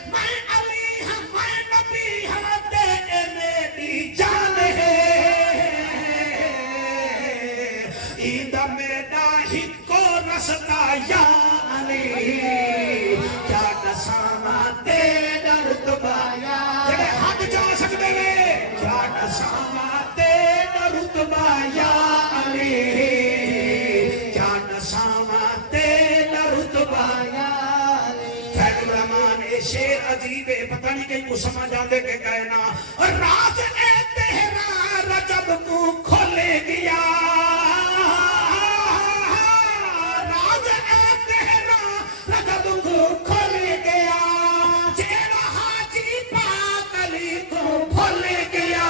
میں علی ہوں میں نبی ہوں تے اے میری جان ہے ایدہ میڈا ہی کو رستا یا علی کیا نسامہ تیرا رتبہ یا جڑے ہاتھ جا سکتے ہیں کیا نسامہ تیرا رتبہ یا علی کیا نسامہ تیرا رتبہ یا علی فیض الرحمن اے شیر عجیب ہے پتہ نہیں کہیں کو سمجھ آدھے کہ کہنا راز اے تہرا رجب کو کھولے گیا راز اے تہرا رجب کو کھولے گیا جیڑا حاجی پاک علی کو کھولے گیا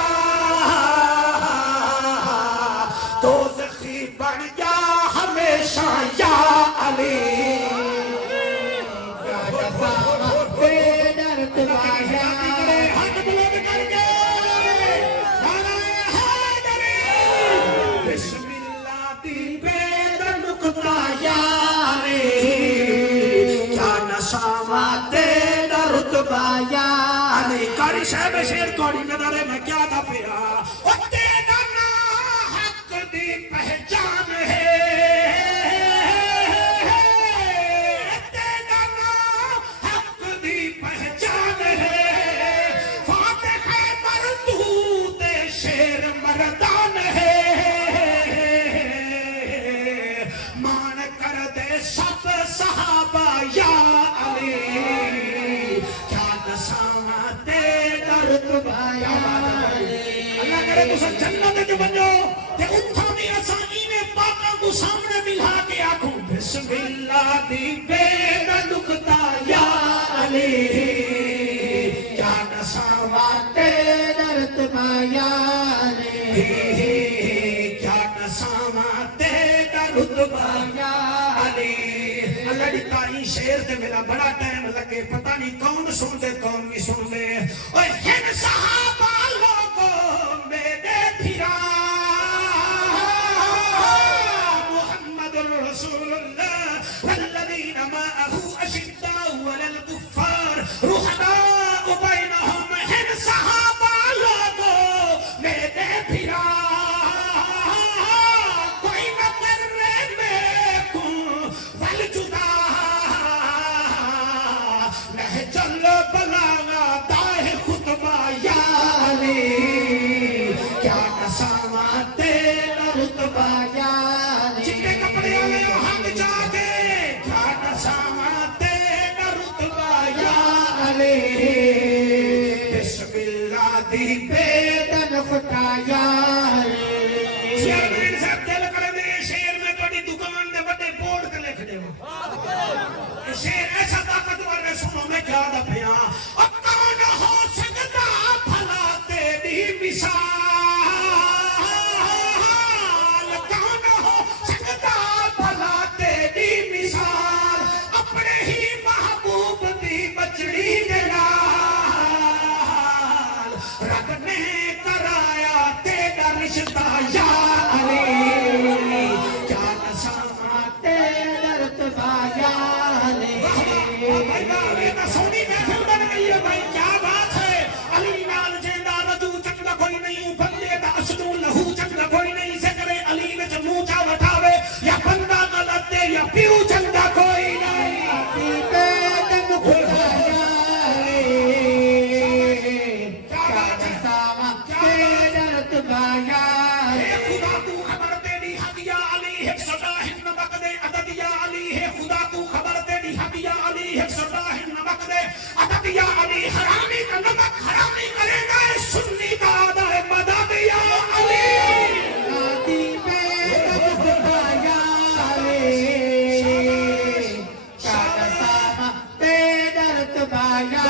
تو زخی بن گیا ہمیشہ یا علی کاری صاحب شیر کوڑی قدرے میں کیا تھا پیا او تیرا نا حق دی پہچان ہے تیرا نا حق دی پہچان ہے فاتح مردود شیر مردان ہے تو جنت جو بنو تے اتھا بھی اسائی نے پاکاں کو سامنے ملا کے آکھوں بسم اللہ دی بے نکتا یا علی کیا نساوا تیرا رتبہ یا علی کیا نساوا تیرا رتبہ یا علی اللہ دی تائی شیر تے میرا بڑا ٹائم لگے پتہ نہیں کون سن دے کون نہیں سن دے اوہ ہن صحابہ لوگوں میرے پھرا محمد رسول اللہ والذین معه اشداء علی الکفار رحماء بینہم ہن صحابہ لوگوں میرے پھرا کوئی نہ کر رہے میں کو والجدا چل بلانا دائے خطبہ یا علی کیا نساوا تیرا رتبہ یا علی جتنے کپڑے آلے ہاتھ جاگے کیا نساوا تیرا رتبہ یا علی بسم اللہ دی بیدن خطا یا علی چیئرمین صاحب دل کرے دے شیر میں بڑی دکان دے بڑے بورڈ کے لکھ دے شیر ایسا طاقتور ہے سنو میں کیا دا پیا اب کون ہو سکتا بھلا تیری مثال کون ہو سکتا بھلا تیری مثال اپنے ہی محبوب دی بچڑی دلال رب نے کرایا تیرا رشتہ یا علی کیا نساوا تیرا رتبہ یا علی بھائی باوے تا سونی محفل بن گئی ہے بھائی کیا بات ہے علی نال جیندہ رجو چکنا کوئی نہیں بندے دا اشدو لہو چکنا کوئی نہیں سکرے علی وچ موچا وٹھاوے یا بندہ غلط دے یا پیو چکنا کوئی نہیں بیدن خدا یا علی کیا نساوا تیرا رتبہ یا علی خدا تو خبر تیری حد یا علی ایک سدا ہن نمک دے عدد یا علی ہے خدا تو خبر تیری حد یا علی ایک سدا ہن نمک دے عدد یا علی حرامی کا نمک حرامی کرے گا سنی کا آدھا ہے مدد یا علی نادی بیدن خدا یا علی کیا نساوا تیرا رتبہ یا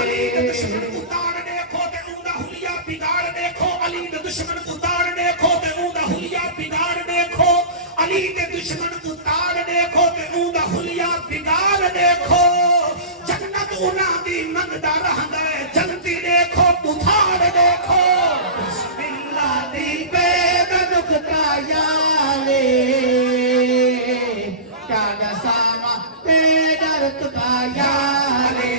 علی نے دشمن اتار دیکھو تے اوندا حلیہ بگاڑ دیکھو علی نے دشمن اتار دیکھو تے اوندا حلیہ بگاڑ دیکھو علی نے دشمن اتار دیکھو تے اوندا حلیہ بگاڑ دیکھو جنت انہاں دی منگدا رہندا ہے جنتی دیکھو بتھاڑ دیکھو بسم اللہ دی بیدن خطا یا علی کیا نساوا تیرا رتبہ یا علی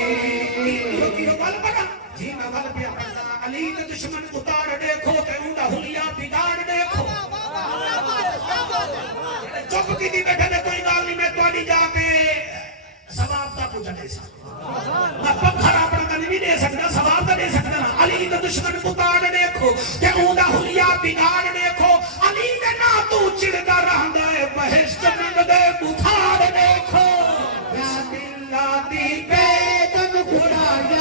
بل بنا جی میں بل پیا کرتا علی کے دشمن اتار دیکھو تے اوندا حلیہ بگاڑ دیکھو چپ کی دی بیٹھے نے کوئی گال نہیں میں توڑی جا کے ثواب دا کچھ دے سکتا میں پکھر اپنا کلی بھی دے سکتا ثواب دا دے سکتا علی کے دشمن اتار دیکھو تے اوندا حلیہ بگاڑ دیکھو علی دے نا تو چڑدا رہندا ہے بہشت منگ دے بتھاڑ دیکھو یا اللہ دی بیدن خدا یا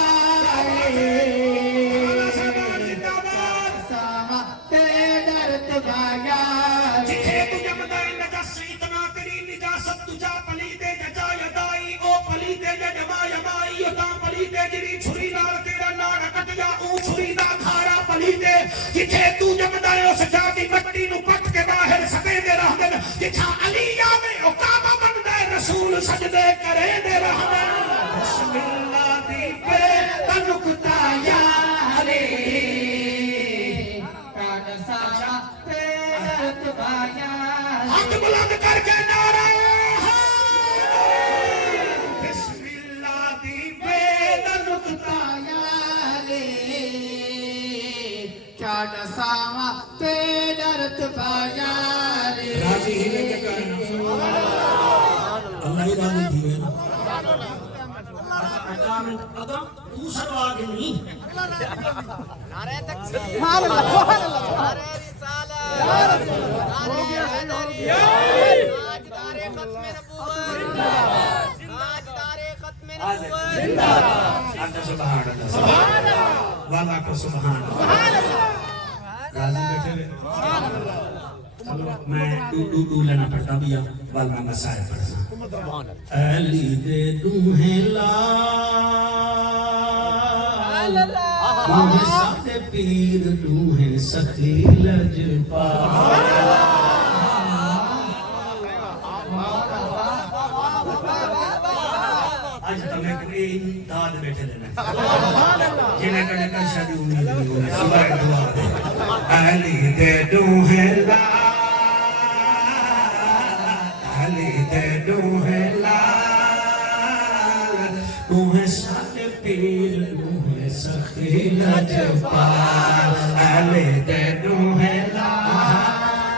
جتھے تو جمدہ نجس اتنا تری نجاست تجا پلی دے ججا یدائی او پلی دے ججما یمائی یتا پلی دے جری چھری نال تیرا ناڑا کٹیا او چھری دا کھارا پلی دے جتھے تو جمدہ اس جاتی مٹی نو پٹ کے باہر سکے دے رہ دن جتھا علی آوے او کعبہ بن دے رسول سجدے کرے دے رہ دن بسم اللہ دی بیدن خطا یا علی کیا نساوا تیرا رتبہ یا علی ہاتھ بلند کر کے نعرہ بسم اللہ دی بیدن خطا یا علی کیا نساوا تیرا رتبہ یا علی راضی ہی لے کے کہنا اللہ ہی راضی تھی اگر دوسرا آگے نہیں نعرہ تکبیر سبحان اللہ سبحان اللہ نعرہ رسالت نعرہ حیدری تاجدار ختم نبوت تاجدار ختم نبوت انت سبحان اللہ سبحان اللہ واللہ کو سبحان اللہ راضی بیٹھے ہوئے چلو میں ڈو لینا پڑتا بھی وال میں مسائل پڑھنا علی دے دوہیں لال دوہیں ساتے پیر دوہیں سخی لجپال آج تمہیں کوئی داد بیٹھے دینا جنہیں کڑے کا شادی امید نہیں سبائے دعا دے علی دے دوہیں لال علی دے دوہیں لال دوہیں ساتے پیر دوہیں سخی لجپال علی دے دوہیں لال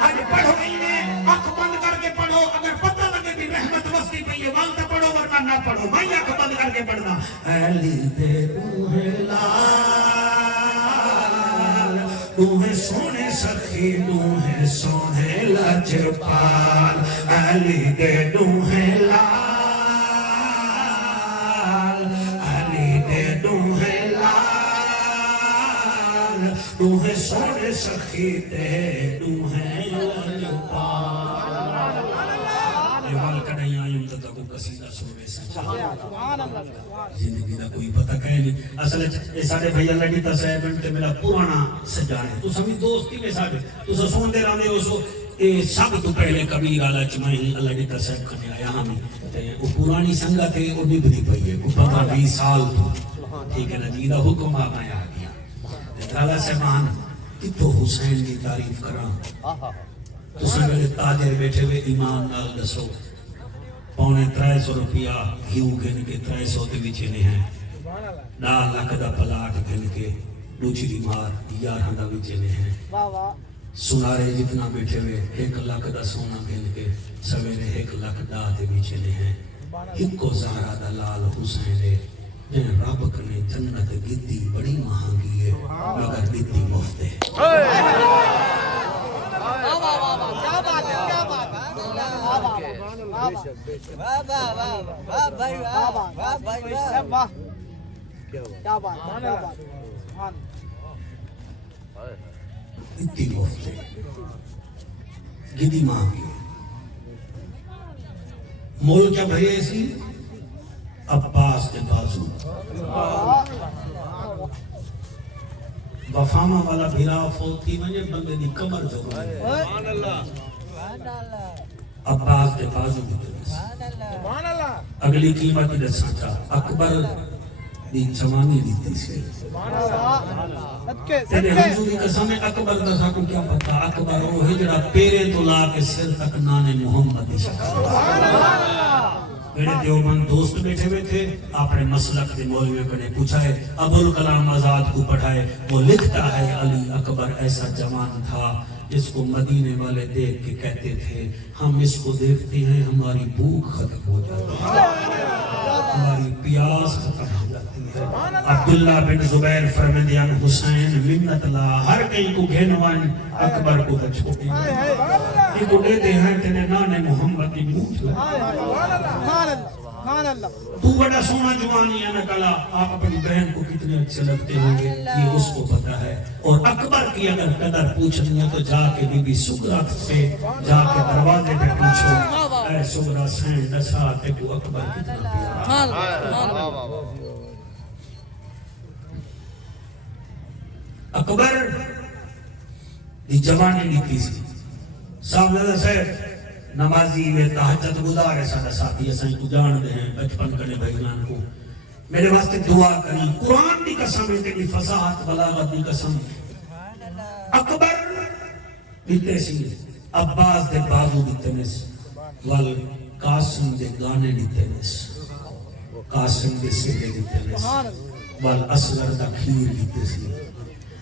آج پڑھو انہیں آنکھ بند کر کے پڑھو اگر پتہ لگے بھی رحمت وسطی پہ یہ والدہ پڑھو ورنہ نہ پڑھو میں آنکھ بند کر کے پڑھنا علی دے دوہیں لال دوہیں سونے سخی دوہیں سونے لجپال علی دے دوہیں لال علی دے دوہیں لال دوہیں سونے سخی تے دوہیں لجپال یہ وال کڑھائی آئیم تو تکو قصیدہ سونے سچا زندگی دا کوئی پتہ کہے نہیں اصل یہ سارے بھائی اللہ کی تصیبن تے میرا پرانا سجانے تو سمی دوستی میں سارے تو سسون دے رانے ہو سو سب تو پہلے کبیر آلہ چمائی اللہ کی تصیب کرنے آیا ہمیں وہ پرانی سنگت ہے وہ نبھتی پئی ہے وہ 15-20 سال تو ٹھیک ہے نا جیدہ حکم آگا آ گیا اللہ سے مان کتو حسین کی تعریف کرا تو سنگلے تاجر بیٹھے ہوئے ایمان نال دسو پونے 300 روپیہ ہیو گن کے 300 دے وچے نے ہیں 10 لاکھ دا پلاٹ گن کے دوچری مار 11 دا وچے نے ہیں سنارے جتنا بیٹھے ہوئے 1 لاکھ دا سونا گن کے سویرے 1 لاکھ دا دے وچے نے ہیں ایک کو زہرہ دا لال حسین ہے جن رب کنے جنت گدی بڑی مہنگی ہے مگر گدی مفت ہے کیا بات ہے کیا بات ہے واہ واہ واہ واہ بھائی واہ واہ بھائی واہ کیا بات گدی مفت ہے گدی مہنگی ہے مول کیا بھئی ایسی عباس کے بازو وفامہ والا بھیرا فوتی ونجے بندے دی کمر جو گئے عباس کے بازو بھی تنس اگلی قیمت کی دسا تھا اکبر دی جوانی دیتی سے تیرے حضور کی قسم اکبر دسا کو کیا پتا اکبر وہ ہجرہ پیرے تو لا کے سر تک نانے محمد دی شکل میرے دیوبند دوست بیٹھے ہوئے تھے اپنے مسلک دے مولوی کو نے پوچھا ہے ابوالکلام آزاد کو پڑھائے وہ لکھتا ہے علی اکبر ایسا جوان تھا جس کو مدینے والے دیکھ کے کہتے تھے ہم اس کو دیکھتے ہیں ہماری بھوک ختم ہو جاتی ہے ہماری پیاس ختم ہو جاتی ہے عبداللہ بن زبیر فرمندیان حسین منت لا ہر کئی کو گھنوان اکبر کو چھوٹی یہ کو دیتے ہیں تینے نانے محمد کی موت لگا تو بڑا سونا جوانی ہے نکلا آپ اپنی بہن کو کتنے اچھے لگتے ہوں گے یہ اس کو پتا ہے اور اکبر کی اگر قدر پوچھنی ہے تو جا کے بی بی سغرا سے جا کے دروازے پہ پوچھو اے سغرا سین دسا تے کو اکبر کتنا پیارا اکبر دی جوانی نیتی سی صاحب دادا صاحب نمازی میں تحجد گزار ہے سادہ ساتھی ایسا ہی کو جان دے ہیں بچپن کرنے بھائیان کو میرے واسطے دعا کری قرآن دی قسم ہے تیری فصاحت بلاغت دی قسم اکبر دیتے سی عباس دے بازو دیتے نس وال قاسم دے گانے دیتے نس قاسم دے سیدے دیتے نس وال اصغر دا کھیر دیتے سی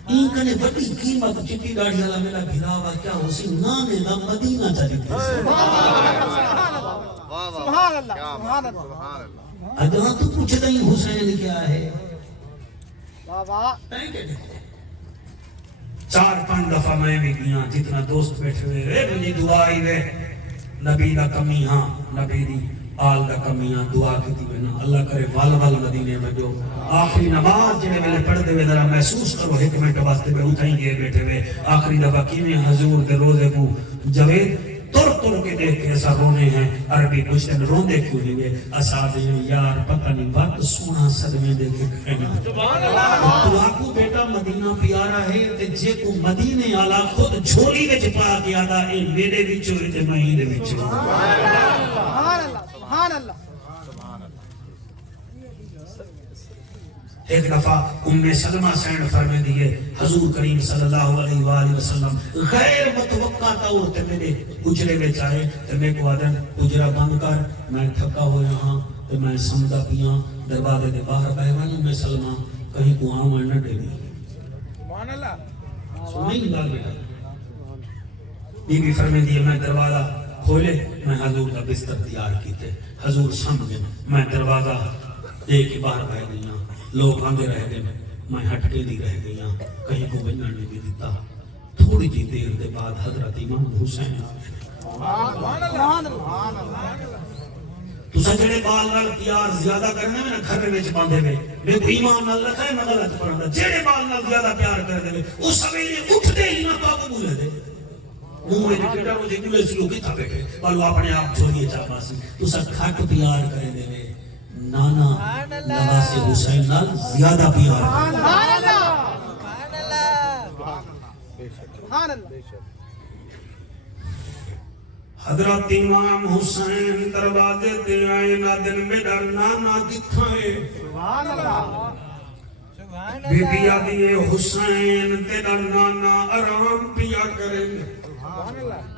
این کنے بڑی قیمت چٹی گاڑی اللہ میرا بھیراوا کیا ہو سی نانے دا مدینہ چلیتے سی سبحان اللہ سبحان اللہ اگر تو پوچھے دیں حسین کیا ہے بابا 4-5 دفعہ میں بھی گیا جتنا دوست بیٹھے ہوئے اے مجھے دعا آئی وے نبی دا کمی ہاں نبی دی آل دا کمیاں دعا کیتی بنا اللہ کرے وال وال مدینے میں جو آخری نماز جنہیں میں پڑھ دے ذرا محسوس کرو ایک منٹ واسطے میں اٹھائیں گے بیٹھے ہوئے آخری دفعہ کیویں حضور دے روزے کو جوید تر کے دیکھ کے ایسا رونے ہیں عربی کچھ دن روندے کیوں ہوئے اسادے یار پتہ نہیں وقت سونا صدمے دے کے کہنا تو آکو بیٹا مدینہ پیارا ہے تے جے کو مدینے آلا خود جھولی وچ پا کے آدھا اے میرے وچوں تے میں دے وچوں سبحان اللہ ایک دفعہ ام سلمہ سینڈ فرمے دیئے حضور کریم صلی اللہ علیہ وآلہ وسلم غیر متوقع طور تے میرے اجرے میں چاہے تے میں کو آدھن اجرہ بند کر میں تھکا ہو یہاں تے میں سمدہ پیاں دروازے دے باہر بہوانی ام سلمہ کہیں کو آمن نہ دے دی سبحان اللہ سنائی لال بیٹا بی بی فرمے دیئے میں دروازہ کھولے میں حضور کا بستر تیار کیتے حضور سمجھے میں دروازہ دے کے باہر بہ گئی لوگ آندے رہ گئے میں ہٹ کے نہیں رہ گئی کہیں کو بننا نہیں بھی دیتا تھوڑی جی دیر دے بعد حضرت امام حسین تو سجڑے بال نال پیار زیادہ کرنے میں گھر میں باندھے میں میں کو ایمان نال رکھا ہے میں غلط پڑھنا جڑے بال نال زیادہ پیار کر دے اس سویرے اٹھتے ہی نہ تو آپ بولے دے منہ میں بیٹا مجھے کولے سلو کی تھا بیٹھے بالو اپنے آپ چھوڑیے چاپاسی تو سب کھٹ پیار کرے دے نانا نواز حسین نال زیادہ پیار سبحان اللہ حضرت امام حسین دروازے تے آئے نا دن میرا نانا کتھائے سبحان اللہ بی بی آدھیے حسین تیرا نانا آرام پیا کریں سبحان اللہ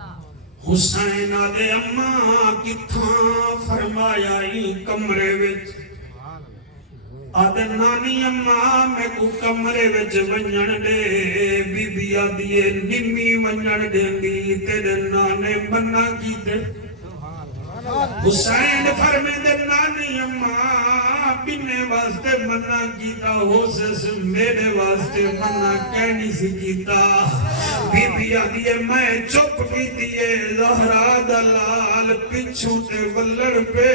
حسین آدھے اماں کتھاں فرمایا ہی کمرے وچ آدھے نانی اماں میں کو کمرے وچ ونجن دے بی بی آدھیے نمی ونجن دے گی تیرے نانے منع کی دے حسین فرمے دے نانی اماں بنے واسطے منع کیتا ہو سس میرے واسطے منع کہنی سی کیتا بی بی آدھیے میں چپ کی دیئے زہرا دلال پچھوں تے ولڑ پہ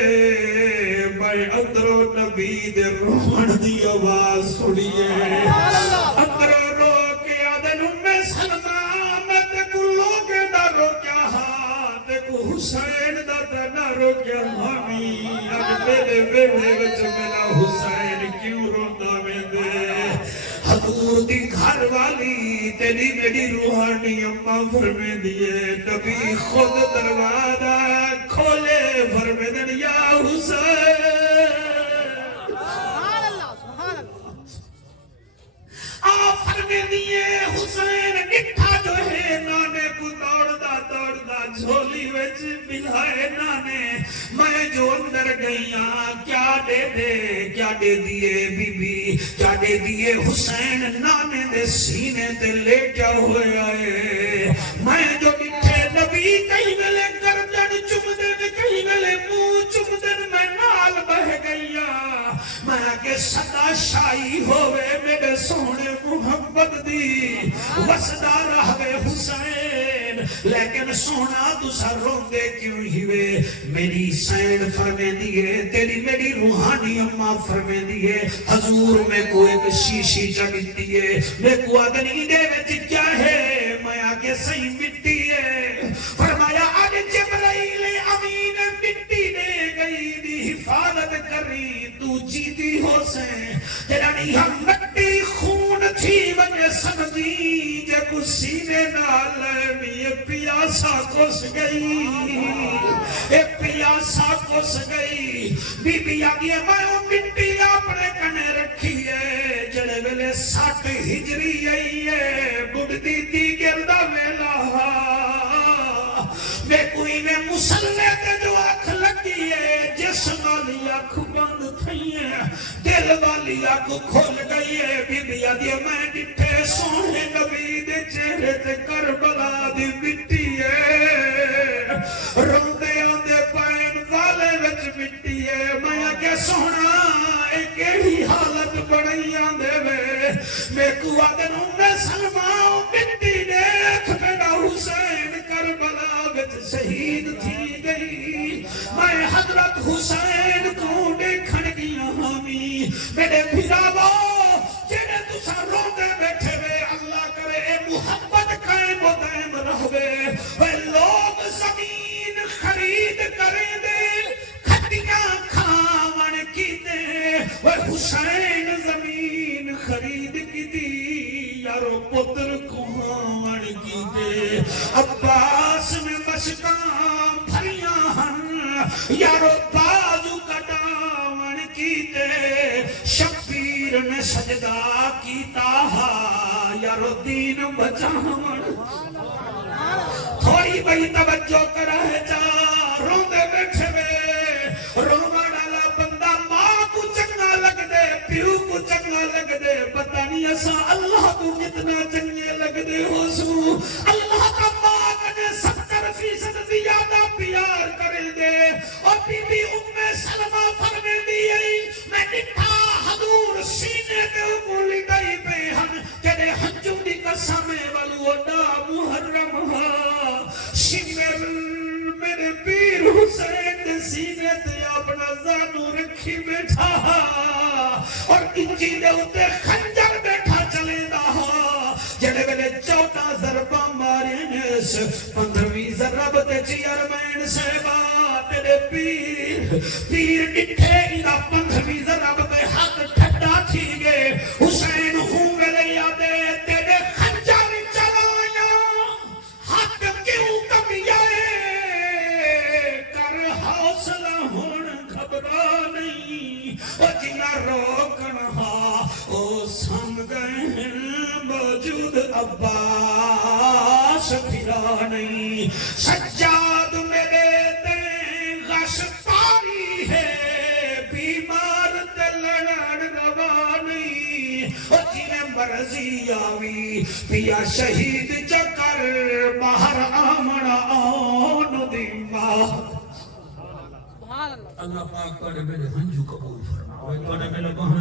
میں ادرو نبی دے روحن دی آواز سڑیے ادرو رو کے آدھن میں سلمہ میں تے کو لوگے نہ رو کیا ہاں تے کو حسین دا تے نہ رو کیا ہمی اگ میرے بیڑے وچ میرا حسین کیوں روتا میں دے حضور دی گھر والی تیری میری روحانی اماں فرمے دیئے نبی خود دروازہ کھولے فرمے دن یا حسین سبحان اللہ فرمے دیئے حسین اٹھا جو ہے نانے کو دوڑ دا جھولی وچ ملائے نانے میں جو اندر گئیاں کیا دے دیئے بی بی کیا دے دیئے حسین نانے دے سینے تے لے کیا ہوئے آئے میں جو اٹھے نبی کہیں ملے گردن چمدے میں کہیں ملے منہ چمدے میں نال بہ گئیاں میں کہ صدا شاہی ہوئے میرے سونے محمد دی وسدا رہوے حسین لیکن سونا تو سر روندے کیوں ہیوے میری سین فرمے دیئے تیری میری روحانی اماں فرمے دیئے حضور میں کو ایک شیشی چڑھتی ہے میں کو ادنی دے وچ کیا ہے میں آگے صحیح مٹی ہے فرمایا آج جبرائیل امین مٹی دے گئی دی حفاظت کری تو جیتی ہو سے تیرا نہیں ہم مٹی خون تھی وجہ سمجھی جے کو سینے نال میں پیاسا کس گئی پیاسا کس گئی بی بی آگے میں مٹی اپنے کنے رکھی ہے جڑے ویلے 60 ہجری آئی ہے بڑھتی تھی گردہ ویلا میں کوئی میں مسلح تے جو آنکھ لگی ہے جسم والی آنکھ بند تھی ہے دل والی آنکھ کھل گئی ہے بی بی آدھی میں ڈٹھے سونے نبی دے چہرے تے کربلا دی مٹی ہے روندے آندے پین والے وچ مٹی ہے میں آگے سونا ایک ہی حالت بڑی آندے میں کو آدھے نوں میں سلمان مٹی دیکھ میرا حسین کربلا وچ صحیح شہید تھی گئی میں حضرت حسین کو دیکھن گیا ہمی میرے بھراو جنہیں تسا روندے بیٹھے وے اللہ کرے اے محبت قائم و دائم رہوے وہ لوگ زمین خرید کریں دے کھٹیاں کھاون کیتے وہ حسین زمین خرید کی دی یارو پتر کھاون کیتے عباس میں مشکاں بھریاں ہن یارو بازو کٹاون کیتے شبیر نے سجدہ کیتا یارو دین بچاون تھوڑی بھئی توجہ کرے جا روندے بیٹھے وے روما ڈالا بندہ ماں کو چنگا لگ دے پیو کو چنگا لگ دے پتہ نہیں ایسا اللہ کو کتنا چنگے لگ دے ہو سو اللہ کا ماں کنے 70% زیادہ پیار کرے دے اور بی بی سلمہ فرمے دی میں نٹھا حضور سینے دے مولی گئی پہ ہن جدے حجو دی قسمے والو دا محرم ہا شمر میرے پیر حسین دے سینے تے اپنا زانو رکھی بیٹھا اور انجی دے اتے خنجر بیٹھا چلے دا جڑے ویلے 14 ضربہ مارے نیس 15ویں ضرب تے چیئرمین صاحبہ تیرے پیر ڈٹھے انہا 15ویں ضرب تے ہاتھ ٹھڈا تھی گئے حسین ہوں ویلے یادے تیرے خنجر چلایا ہاتھ کیوں کمیائے کر حوصلہ ہون گھبرا نہیں او جنا روکنا او سم گئے ہیں موجود عباس پھرا نہیں سجاد میرے تے غش پاری ہے بیمار تے لڑن روا نہیں او جنہیں مرضی آوی پیا شہید چکر باہر آمنا آن دیما سبحان اللہ اللہ پاک کرے میرے ہنجو قبول فرما